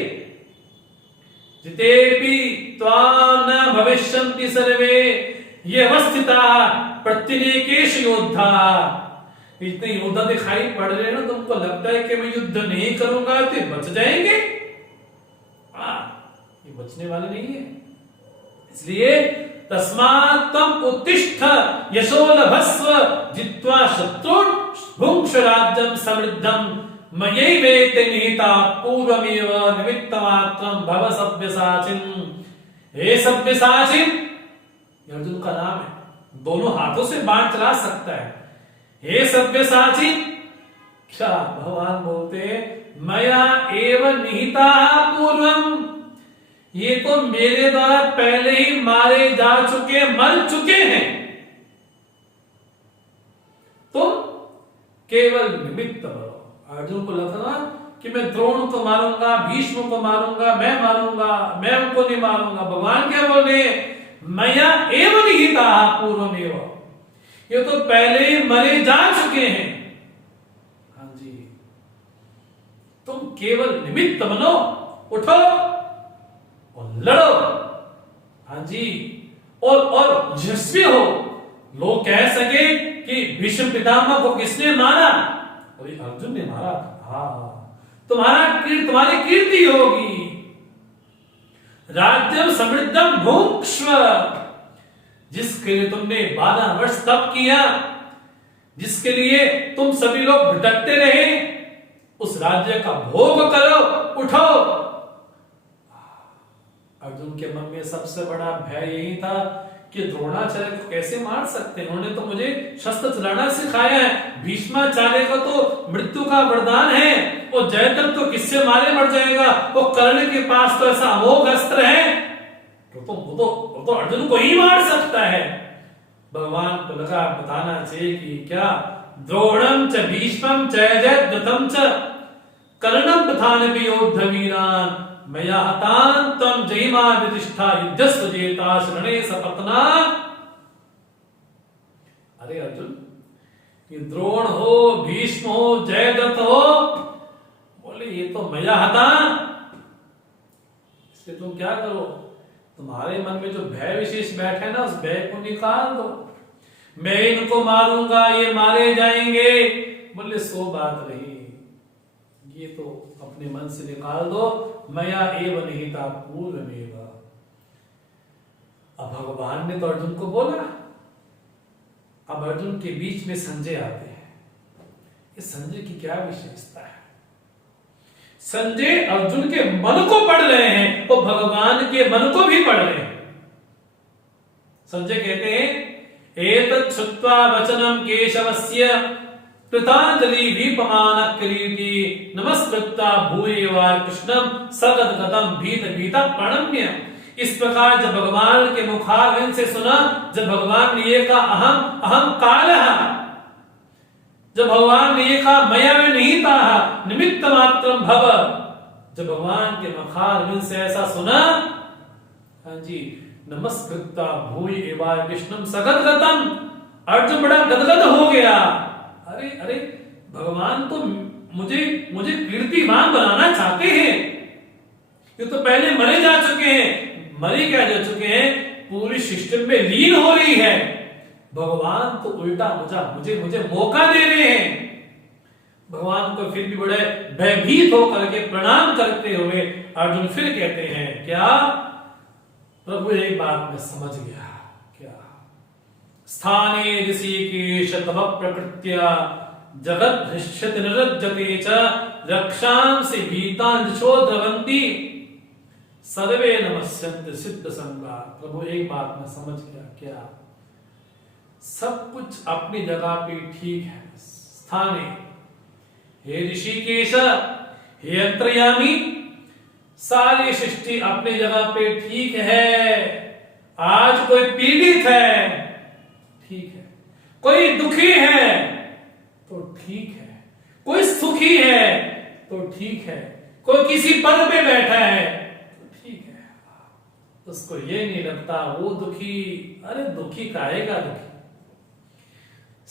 जितेपि त्वां न भविष्यन्ति सर्वे ये अवस्थिता प्रत्यनेकेश योद्धा। इतने योद्धा दिखाई पड़ रहे हैं ना, तुमको लगता है कि मैं युद्ध नहीं करूंगा तो बच जाएंगे? ये बचने वाले नहीं है। इसलिए तस्मात् त्वं उत्तिष्ठ यशो लभस्व जित्वा शत्रुन् भुङ्क्ष राज्यं समृद्धं मयैवेति निहिता पूर्वमेव निमित्तमात्रं भव सव्यसाचिन्। हे सव्यसाचिन्, अर्जुन का नाम है, दोनों हाथों से बाण चला सकता है। हे सव्यसाचिन्, क्या भगवान बोलते मया एव निहिता पूर्वम, ये तो मेरे द्वारा पहले ही मारे जा चुके, मर चुके हैं। तुम केवल निमित्त बनो। अर्जुन को लगता कि मैं द्रोण को मारूंगा, भीष्म को मारूंगा, मैं मारूंगा, मैं उनको नहीं मारूंगा। भगवान क्या बोले, मया एव निहिता पूर्वमेव, ये तो पहले ही मरे जा चुके हैं। हाँ जी, तुम केवल निमित्त बनो, उठो और लड़ो। हाँ जी, और यशस्वी हो। लोग कह सके कि भीष्म पितामह को किसने मारा? अरे अर्जुन ने मारा था। हाँ, तुम्हारी कीर्ति होगी। राज्यम समृद्धम भुङ्क्ष्व, जिसके लिए तुमने 12 वर्ष तप किया, जिसके लिए तुम सभी लोग भटकते रहे, उस राज्य का भोग करो, उठो। अर्जुन के मन में सबसे बड़ा भय यही था कि द्रोणाचार्य को कैसे मार सकते हैं, उन्होंने तो मुझे शस्त्र चलाना सिखाया है। भीष्माचार्य का तो मृत्यु का वरदान है, और जयद्रथ तो किससे मारे मर जाएगा, वो कर्ण के पास तो ऐसा अमोघ अस्त्र है, वो तो अर्जुन को ही मार सकता है। भगवान को लगा बताना चाहिए कि क्या द्रोणम च भीष्मम च जयद्रथम च कर्णम प्रधानपि योद्धवीरान् मया हतान् त्वं जयिमा वितिष्ठा युद्धस्व जेता शरणे सपत्ना। अरे अर्जुन, ये द्रोण हो, भीष्म हो, जयद्रथ हो, बोले ये तो मया हतान्। इसलिए तुम क्या करो, तुम्हारे मन में जो भय विशेष बैठा है ना, उस भय को निकाल दो। मैं इनको मारूंगा, ये मारे जाएंगे, बोले सो बात रही, ये तो अपने मन से निकाल दो। मया एव निहिता पूर्वमेव। अब भगवान ने तो अर्जुन को बोला, अब अर्जुन के बीच में संजय आते हैं। इस संजय की क्या विशेषता है? संजय अर्जुन के मन को पढ़ रहे हैं, तो भगवान के मन को भी पढ़ रहे हैं। संजय कहते हैं एतत् श्रुत्वा वचनम केशवस्य कृतांजलि दीपमान किरीटी नमस्कृत्वा भूयेवा कृष्णम सगद्गदं भीत भीता प्रणम्य। इस प्रकार जब भगवान के मुखारविंद से सुना, जब भगवान ने ये कहा अहम अहम कालः, जब भगवान ने ये कहा मया में निहिता निमित्त मात्रम भव, जब भगवान के मुखारविंद से ऐसा सुना, हाँ जी, नमस्कृत्वा भूयेवा कृष्णम सगद्गदं, अर्जुन बड़ा गदगद हो गया। अरे अरे, भगवान तो मुझे कीर्तिमान बनाना चाहते हैं। ये तो पहले मरे जा चुके हैं, मरे क्या जा चुके हैं, पूरी सिस्टम में लीन हो रही है। भगवान तो उल्टा मुझे मौका दे रहे हैं। भगवान को फिर भी बड़े भयभीत होकर के प्रणाम करते हुए अर्जुन फिर कहते हैं क्या, प्रभु एक बात मैं समझ गया। क्या? स्थाने ऋषिकेश तव प्रकृत्या जगत हृष्यति निरज्यते च रक्षांसि भीतान् दिशो द्रवन्ति सर्वे नमस्यन्ति सिद्ध संगा। प्रभु एक बात मैं समझ गया। क्या? सब कुछ अपनी जगह पे ठीक है। स्थाने, हे ऋषिकेश, हे अंतर्यामी, सारी सृष्टि अपनी जगह पे ठीक है। आज कोई पीड़ित है, ठीक है, कोई दुखी है तो ठीक है, कोई सुखी है तो ठीक है, कोई किसी पद पे बैठा है तो ठीक है। उसको ये नहीं लगता वो दुखी, अरे दुखी काहेगा दुखी,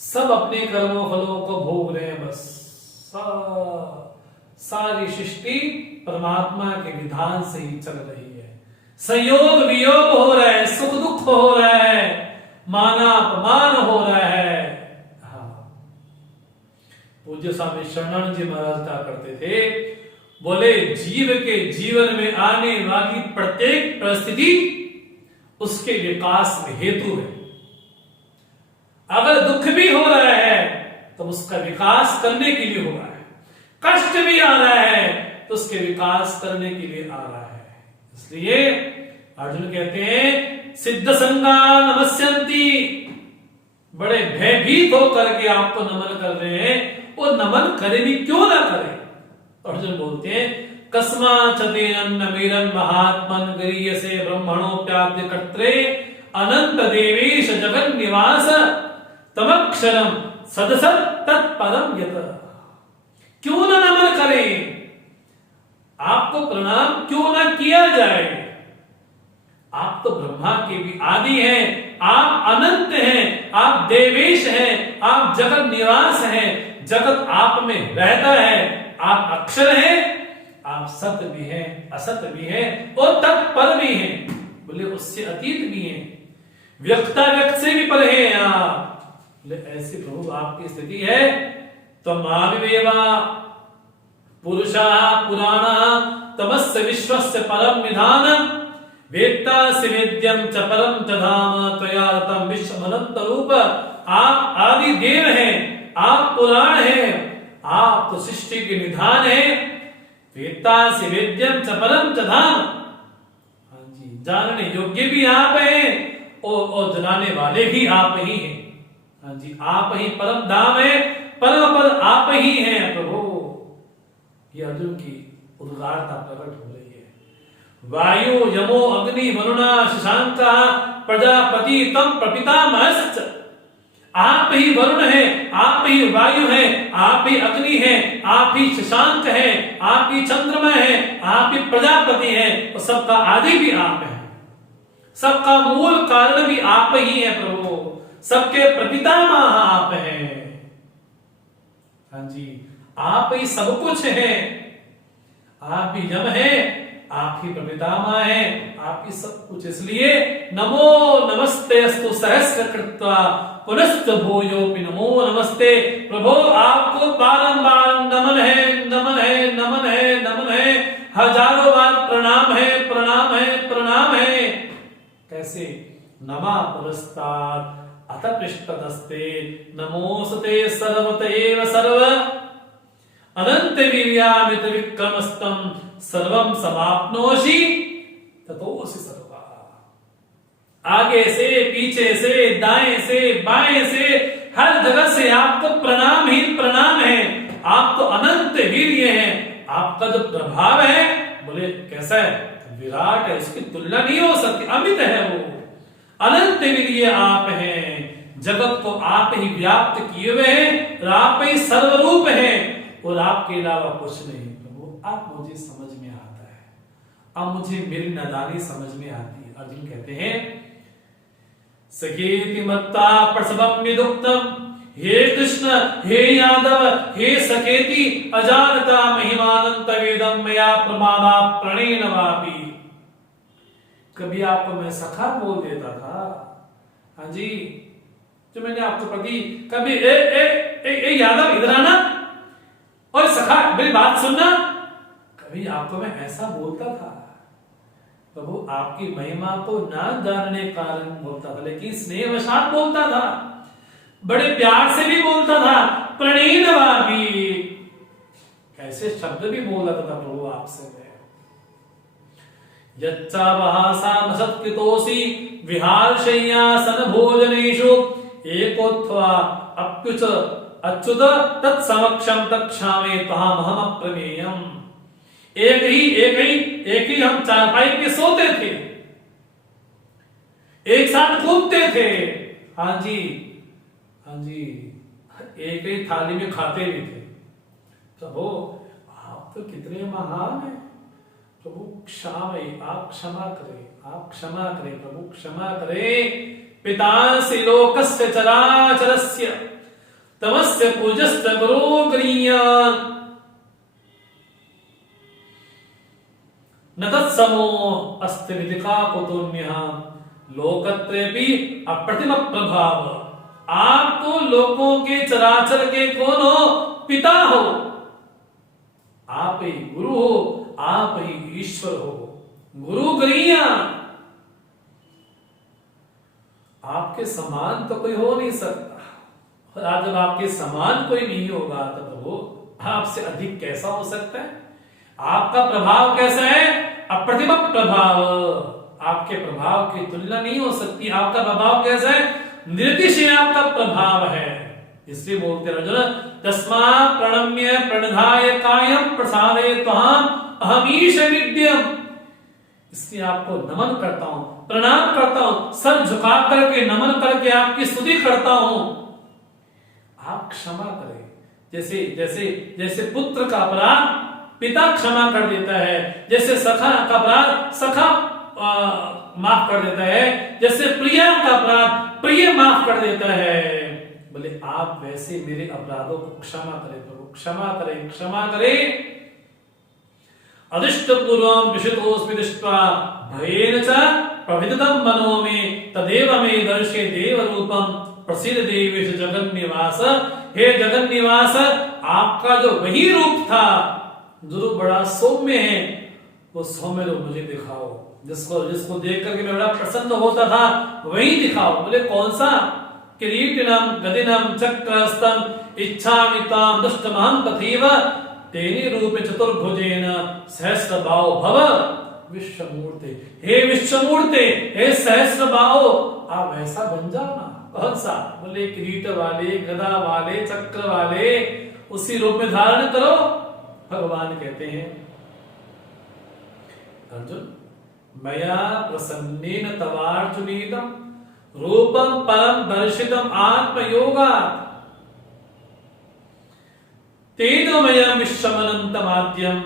सब अपने कर्मों फलों को भोग रहे हैं, बस सारी सृष्टि परमात्मा के विधान से ही चल रही है। संयोग वियोग हो रहा है, सुख दुख हो रहा है, माना अपमान हो रहा है। हाँ, पूज्य स्वामी शरणानंद जी महाराज क्या करते थे, बोले जीव के जीवन में आने वाली प्रत्येक परिस्थिति उसके विकास में हेतु है। अगर दुख भी हो रहा है तो उसका विकास करने के लिए हो रहा है, कष्ट भी आ रहा है तो उसके विकास करने के लिए आ रहा है। इसलिए अर्जुन कहते हैं सिद्ध संगा नमस्यन्ति, बड़े भयभीत होकर के आपको नमन कर रहे हैं, वो नमन करे भी क्यों ना करे। अर्जुन बोलते हैं कस्माचतेन मीरन महात्मन गरीयसे ब्रह्मणोप्याद्य कर्त्रे अनंत देवेश जगन निवास तमक्षरम सदसत तत्परम यत। क्यों ना नमन करें, आपको प्रणाम क्यों ना किया जाए। आप तो ब्रह्मा के भी आदि हैं, आप अनंत हैं, आप देवेश हैं, आप जगत निवास हैं, जगत आप में रहता है, आप अक्षर हैं, आप सत्य भी हैं, असत्य भी हैं और तत्पर भी हैं, बोले उससे अतीत भी हैं, व्यक्ता व्यक्त से भी परे हैं आप। बोले ऐसे प्रभु आपकी स्थिति है तो महाविवेवा पुरुषा पुराणा तमस्य विश्वस्य परम निधान वेत्तासि वेद्यम च परम च धाम त्वया रतं विश्वमनंत रूप। आप आदि देव हैं, आप पुराण हैं, आप तो सृष्टि के निधान हैं। वेत्तासि वेद्यम च परम च धाम, हाँ जी, जानने योग्य भी आप हैं और जनाने वाले भी आप ही हैं। हाँ जी, आप ही परम धाम है, परम पद आप ही हैं प्रभु। ये अर्जुन की उद्गारता प्रकट हो रही है। वायु यमो अग्नि वरुणा शशांका प्रजापति तम प्रपितामहश्च। आप ही वरुण है, आप ही वायु है, आप ही अग्नि है, आप ही शशांक है, आप ही चंद्रमा है, आप ही प्रजापति है और सबका आदि भी आप है, सबका मूल कारण भी आप ही है प्रभु, सबके प्रपितामह आप हैं। हाँ जी, आप ही सब कुछ है, आप ही यम है, आप ही प्रपितामह है, आप ही सब कुछ। इसलिए नमो नमस्ते अस्तु सहस्र कृत्वा पुनश्च भूयोपि नमो नमस्ते। प्रभु आपको बारंबार नमन है, नमन है, नमन है, नमन है, हजारों बार प्रणाम है, प्रणाम है, प्रणाम है। कैसे? नमा पुरस्तात् अथ पृष्ठतस्ते नमोस्ते सर्वत एव सर्व अनंत वीर्यामित विक्रमस्तम सर्वम समाप्नोषि ततोऽसि सर्वा। आगे से, पीछे से, दाएं से, बाएं से, हर जगह से आपको प्रणाम ही प्रणाम है। आप तो अनंत वीर्य हैं, आपका जो प्रभाव है बोले कैसा है? विराट है, उसकी तुलना नहीं हो सकती, अमित है वो। अनंत वीर्य आप हैं, जगत को आप ही व्याप्त किए हुए हैं और आप ही सर्वरूप हैं और आपके अलावा कुछ नहीं। प्रभु आप मुझे समझ में आता है, अब मुझे मेरी नादानी समझ में आती है। अर्जुन कहते हैं सखेति मत्ता प्रसवम विदुक्तम, हे कृष्ण, हे यादव, हे सखेति अजानता महिमानंत वेदम मया प्रमादा प्रणेन वापि। कभी आपको मैं सखा बोल देता था, हाँ जी, जो मैंने आपके प्रति कभी ए ए ए, ए यादव इधर आना और सखा मेरी बात सुनना, कभी आपको मैं ऐसा बोलता था? प्रभु आपकी महिमा को ना जानने कारण बोलता था, लेकिन स्नेहवशात बोलता था, बड़े प्यार से भी बोलता था, प्रणीन वापि, कैसे शब्द भी बोल रहा था प्रभु आपसे मैं। यच्चा वहासा नसत्कृतोसी विहार शय्यासन भोजनेषु एकोत्वा अप्युच अच्युत तत्समक्षम तत्क्षामे त्वामहम अप्रमेयम्। एक ही हम चारपाई पे सोते थे, एक साथ घूमते थे, हाँ जी, हाँ जी, एक ही थाली में खाते भी थे। प्रभु आप तो कितने महान हैं प्रभु क्षामय, आप क्षमा करें, आप क्षमा करें, प्रभु क्षमा करें। पितासि लोकस्य चराचरस्य तमस्य पूजस्य गुरो गरीयान् न तत्समो अस्ति विदिका कुतुन्यः लोकत्रेपि अप्रतिम प्रभाव। आप तो लोकों के चराचर के कौन हो? पिता हो, आप ही गुरु हो, आप ही ईश्वर हो। गुरु गरीया, आपके समान तो कोई हो नहीं सकता। और आज जब आपके समान कोई नहीं होगा तब वो आपसे अधिक कैसा हो सकता है? आपका प्रभाव कैसा है? अप्रतिम प्रभाव। आपके प्रभाव की तुलना नहीं हो सकती। आपका प्रभाव कैसा है? निर्तिशय आपका प्रभाव है। इसलिए बोलते अर्जुन, तस्मा प्रणम्य प्रणधाय कायम प्रसादे त्वाम अहमीश विद्यम। इसलिए आपको नमन करता हूं, प्रणाम करता हूं, सर झुका करके नमन करके आपकी स्तुति करता हूं। आप क्षमा करें। जैसे जैसे जैसे पुत्र का अपराध पिता क्षमा कर देता है, जैसे सखा का अपराध सखा माफ कर देता है, जैसे प्रिया का अपराध प्रिय माफ कर देता है, बोले आप वैसे मेरे अपराधों को क्षमा करें प्रभु, क्षमा करें, क्षमा करें। अदिष्ट पूर्वम विशुद्धोस्मि दृष्ट्वा भयेन च प्रविदितं मनो मे तदेव मे दर्शे देव रूपम प्रसीद देवेश जगन्निवास। हे जगन्निवास, आपका जो वही रूप था जो बड़ा सौम्य है, वो सौम्य रूप मुझे दिखाओ। जिसको जिसको देख करके मैं बड़ा प्रसन्न होता था वही दिखाओ। बोले कौन सा? किरीटिनम गदिनम चक्रस्तम इच्छामि ताम दुष्टमहं तथैव तेनि रूपे चतुर्भुजेन सहस्रबाहो भव विश्वमूर्ते। हे विश्वमूर्ते, हे सहस्रबाहो, आप ऐसा बन जाओ ना। कौन सा? बोले किरीट वाले, गदा वाले, चक्र वाले, उसी रूप में धारण करो। भगवान कहते हैं अर्जुन, मया प्रसन्नेन तवार्जुनीतम रूपम परम दर्शितम आत्मयोगात् तेजोमयम विश्वमनंतमाद्यम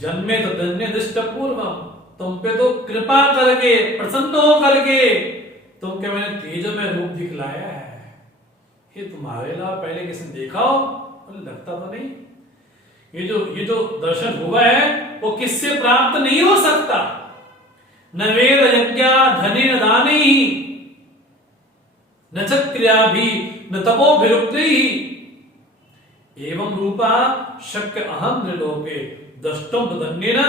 जन्मे तदन्य दृष्ट पूर्वम। तुम पे तो कृपा करके, प्रसन्न हो करके तुमके मैंने तेजोमय रूप दिखलाया है। ये तुम्हारे अलावा पहले किसी देखा हो? लगता तो नहीं। ये जो दर्शन हुआ है वो किससे प्राप्त नहीं हो सकता। न वेद यज्ञ धने न दाने ही न चक्रिया भी न तपोभिरुक्ति ही एवं रूपा शक्य अहम नृलोके दष्टम तदन्येन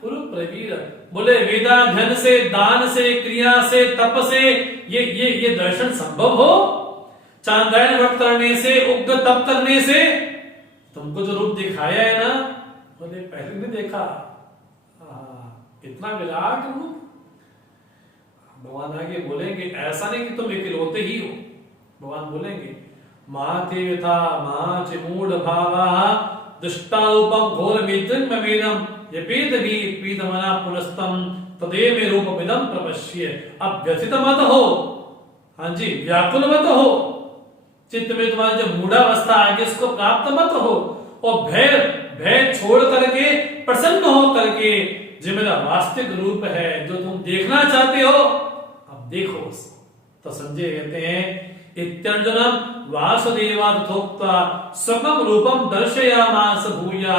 कुरु प्रवीर। बोले वेदाध्ययन से, दान से, क्रिया से, तप से ये दर्शन संभव हो? चांद्रायण व्रत करने से, उग्र तप करने से तुमको जो रूप दिखाया है ना, बोले पहले नहीं देखा। इतना विराट रूप। भगवान आगे बोलेंगे ऐसा नहीं कि तुम इकलौते ही हो। भगवान बोलेंगे माते यथा माच मूढ़ भावा दुष्टारूपम घोर मेदम यपेत भी पीतमना पुनस्तम तदेव रूपमिदम प्रपश्य। अब व्यथित मत हो, हाँ जी, व्याकुल मत हो, चित्त में तुम्हारी जो मूढ़ावस्था आगे इसको प्राप्त मत हो, और भय छोड़ करके प्रसन्न हो करके जो मेरा वास्तविक रूप है जो तुम देखना चाहते हो अब देखो उसको। तो संजय कहते हैं इत्यर्जुनम वासुदेवादथोक्त्वा स्वकं रूपम दर्शयामास भूयः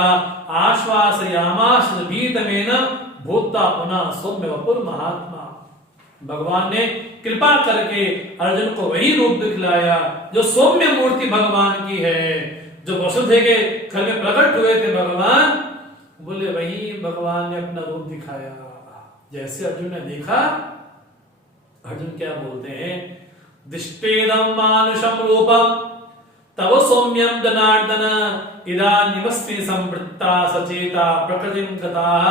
आश्वासयामास भीतमेन भूत्वा पुनः सौम्य वपुर महात्मा। भगवान ने कृपा करके अर्जुन को वही रूप दिखलाया जो सौम्य मूर्ति भगवान की है, जो वसुदेव के घर में प्रकट हुए थे भगवान, बोले वही भगवान ने अपना रूप दिखाया। जैसे अर्जुन ने देखा, अर्जुन क्या बोलते हैं, दिष्टेदं मानुषं रूपं तव सौम्यं जनार्दन इदानीमस्मि संवृत्ता सचेता प्रकृतिं गताः।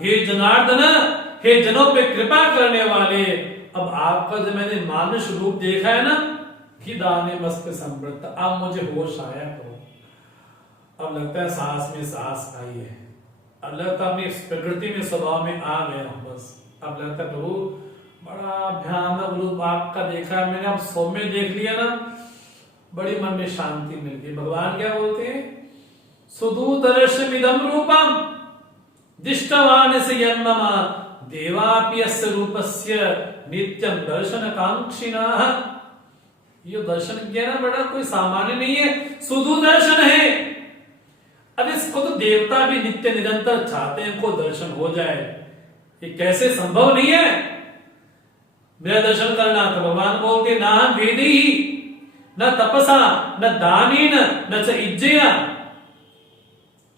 हे जनार्दन, हे जनों पे कृपा करने वाले, अब आपका जो मैंने मानुष रूप देखा है ना, इदानीमस्मि संवृत्ता, अब मुझे होश आया। तो अब लगता है सांस में सांस आई है, अब लगता है अपनी प्रकृति में स्वभाव में आ गया हूं बस। अब लगता है प्रभु बड़ा भयानक रूप आपका देखा है मैंने, अब सौम्य देख लिया ना, बड़ी मन में शांति मिल गई। भगवान क्या बोलते हैं, सुदूतरश्मिदं रूपम दिष्टवान् स यन्मम देवापि अस्य रूपस्य नित्यं दर्शन कांक्षिणाः। ये दर्शन किया ना बड़ा कोई सामान्य नहीं है, सुदूरदर्शन है। अब इसको तो देवता भी नित्य निरंतर चाहते हैं को दर्शन हो जाए। ये कैसे संभव नहीं है मेरा दर्शन करना? तो भगवान बोलते ना वेदी न तपसा न दानेन न च इज्जया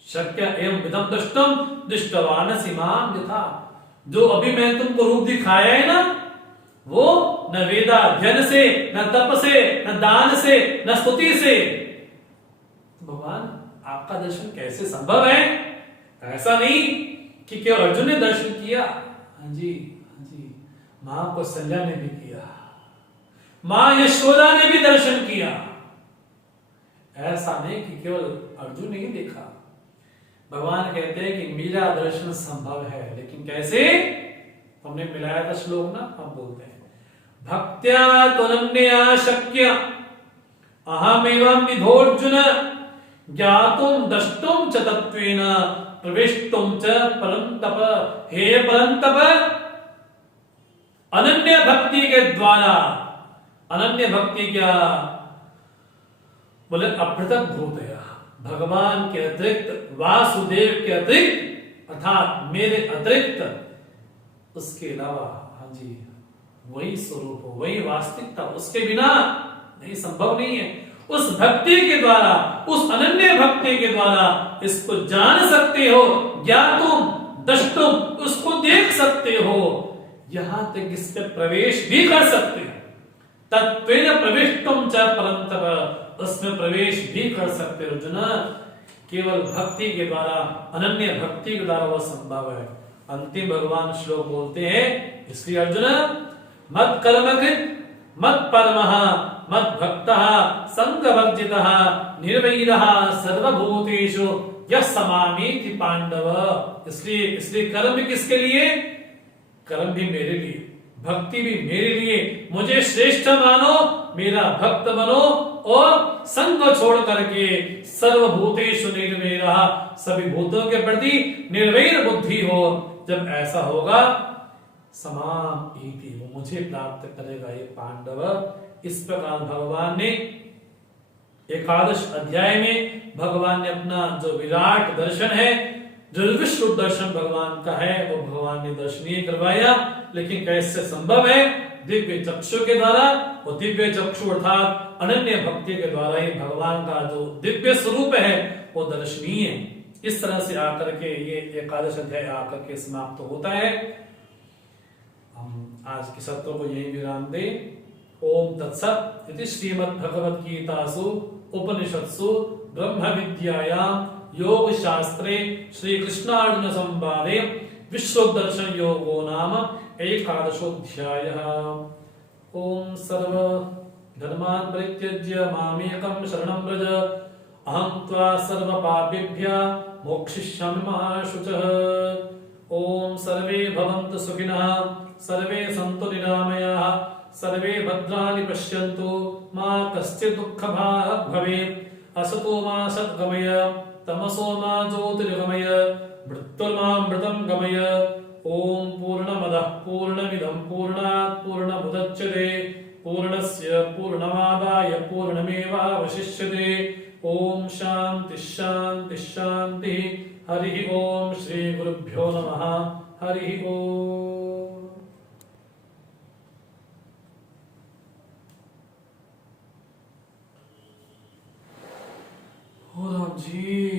शक्य एवं विधम दृष्टम दृष्टवान सीमाम यथा। जो अभी मैं तुमको रूप दिखाया है ना, वो न वेदाध्ययन से, न तप से, न दान से, न स्तुति से। भगवान आपका दर्शन कैसे संभव है? ऐसा नहीं कि केवल अर्जुन ने दर्शन किया। हाँ जी, हाँ जी, मां कौशल्या ने भी किया, मां यशोदा ने भी दर्शन किया। ऐसा नहीं कि केवल अर्जुन ने ही देखा। भगवान कहते हैं कि मेरा दर्शन संभव है, लेकिन कैसे? हमने मिलाया था श्लोक ना, हम बोलते हैं भक्त्या त्वनन्या शक्य अहमेवं विधोर्जुन ज्ञातुम द्रष्टुम च तत्वेन प्रविष्टुम च परंतप। हे परंतप, अनन्य भक्ति के द्वारा, अनन्य भक्ति क्या बोले? अपृथक भूतया, भगवान के अतिरिक्त, वासुदेव के अतिरिक्त, अर्थात मेरे अतिरिक्त उसके अलावा, हाँ जी, वही स्वरूप हो, वही वास्तविकता, उसके बिना नहीं, संभव नहीं है। उस भक्ति के द्वारा, उस अनन्य भक्ति के द्वारा इसको जान सकते हो, ज्ञातुम द्रष्टुम, उसको देख सकते हो, यहां तक इस पे प्रवेश भी कर सकते हो। तत्वेन प्रविष्टुम च परंतप, उसमें प्रवेश भी कर सकते हो अर्जुन। केवल भक्ति के द्वारा, अनन्य भक्ति के द्वारा वह संभव है। अंतिम भगवान श्लोक बोलते हैं, इसलिए अर्जुन मत कर्मकृत मत परमः मत भक्तः संगवर्जितः निर्वैरः सर्वभूतेषु यः समामीति पांडव। इसलिए कर्म भी किसके लिए? कर्म भी मेरे लिए, भक्ति भी मेरे लिए। मुझे श्रेष्ठ मानो, मेरा भक्त बनो, और संग छोड़ करके सर्वभूतेषु निर्वैरः, सभी भूतों के प्रति निर्वैर बुद्धि हो। जब ऐसा होगा समान इति, वो मुझे प्राप्त करेगा ये पांडव। इस प्रकार भगवान ने एकादश अध्याय में भगवान ने अपना जो विराट दर्शन है, जो विश्व दर्शन भगवान का है, वो भगवान ने दर्शनीय करवाया। लेकिन कैसे संभव है? दिव्य चक्षु के द्वारा। वो दिव्य चक्षु अर्थात अनन्य भक्ति के द्वारा ही भगवान का जो दिव्य स्वरूप है वो दर्शनीय है। इस तरह से आकर के ये एकादश अध्याय आकर के समाप्त होता है। हम आज के सत्र को यही विराम दें। ओम तत्सत इति श्रीमद् भगवद गीतासु उपनिषत्सु ब्रह्म विद्यायां योग शास्त्रे श्री कृष्णार्जुन संवादे विश्व दर्शन योगो नाम एकादशोऽध्यायः। ओम सर्व धर्मान् परित्यज्य मामेकं शरणं व्रज अहं त्वा सर्व पापेभ्यः मोक्षयिष्यामि मा शुचः। ओम सर्वे भवन्तु सुखिनः, सर्वे सन्तु निरामयाः, सर्वे भद्राणि पश्यन्तु, मा कश्चित् दुःखभाग् भवेत्। असतो मा सद्गमय, तमसो मा ज्योतिर्गमय, मृत्युर्मामृतं गमय। ओम पूर्णमदः पूर्णमिदं पूर्णात् पूर्णमुदच्यते पूर्णस्य पूर्णमादाय पूर्णमेवावशिष्यते। ओम शांति शांति शांति। हरि ओम। श्री गुरुभ्यो नमः। हरि ओम। हो राम जी।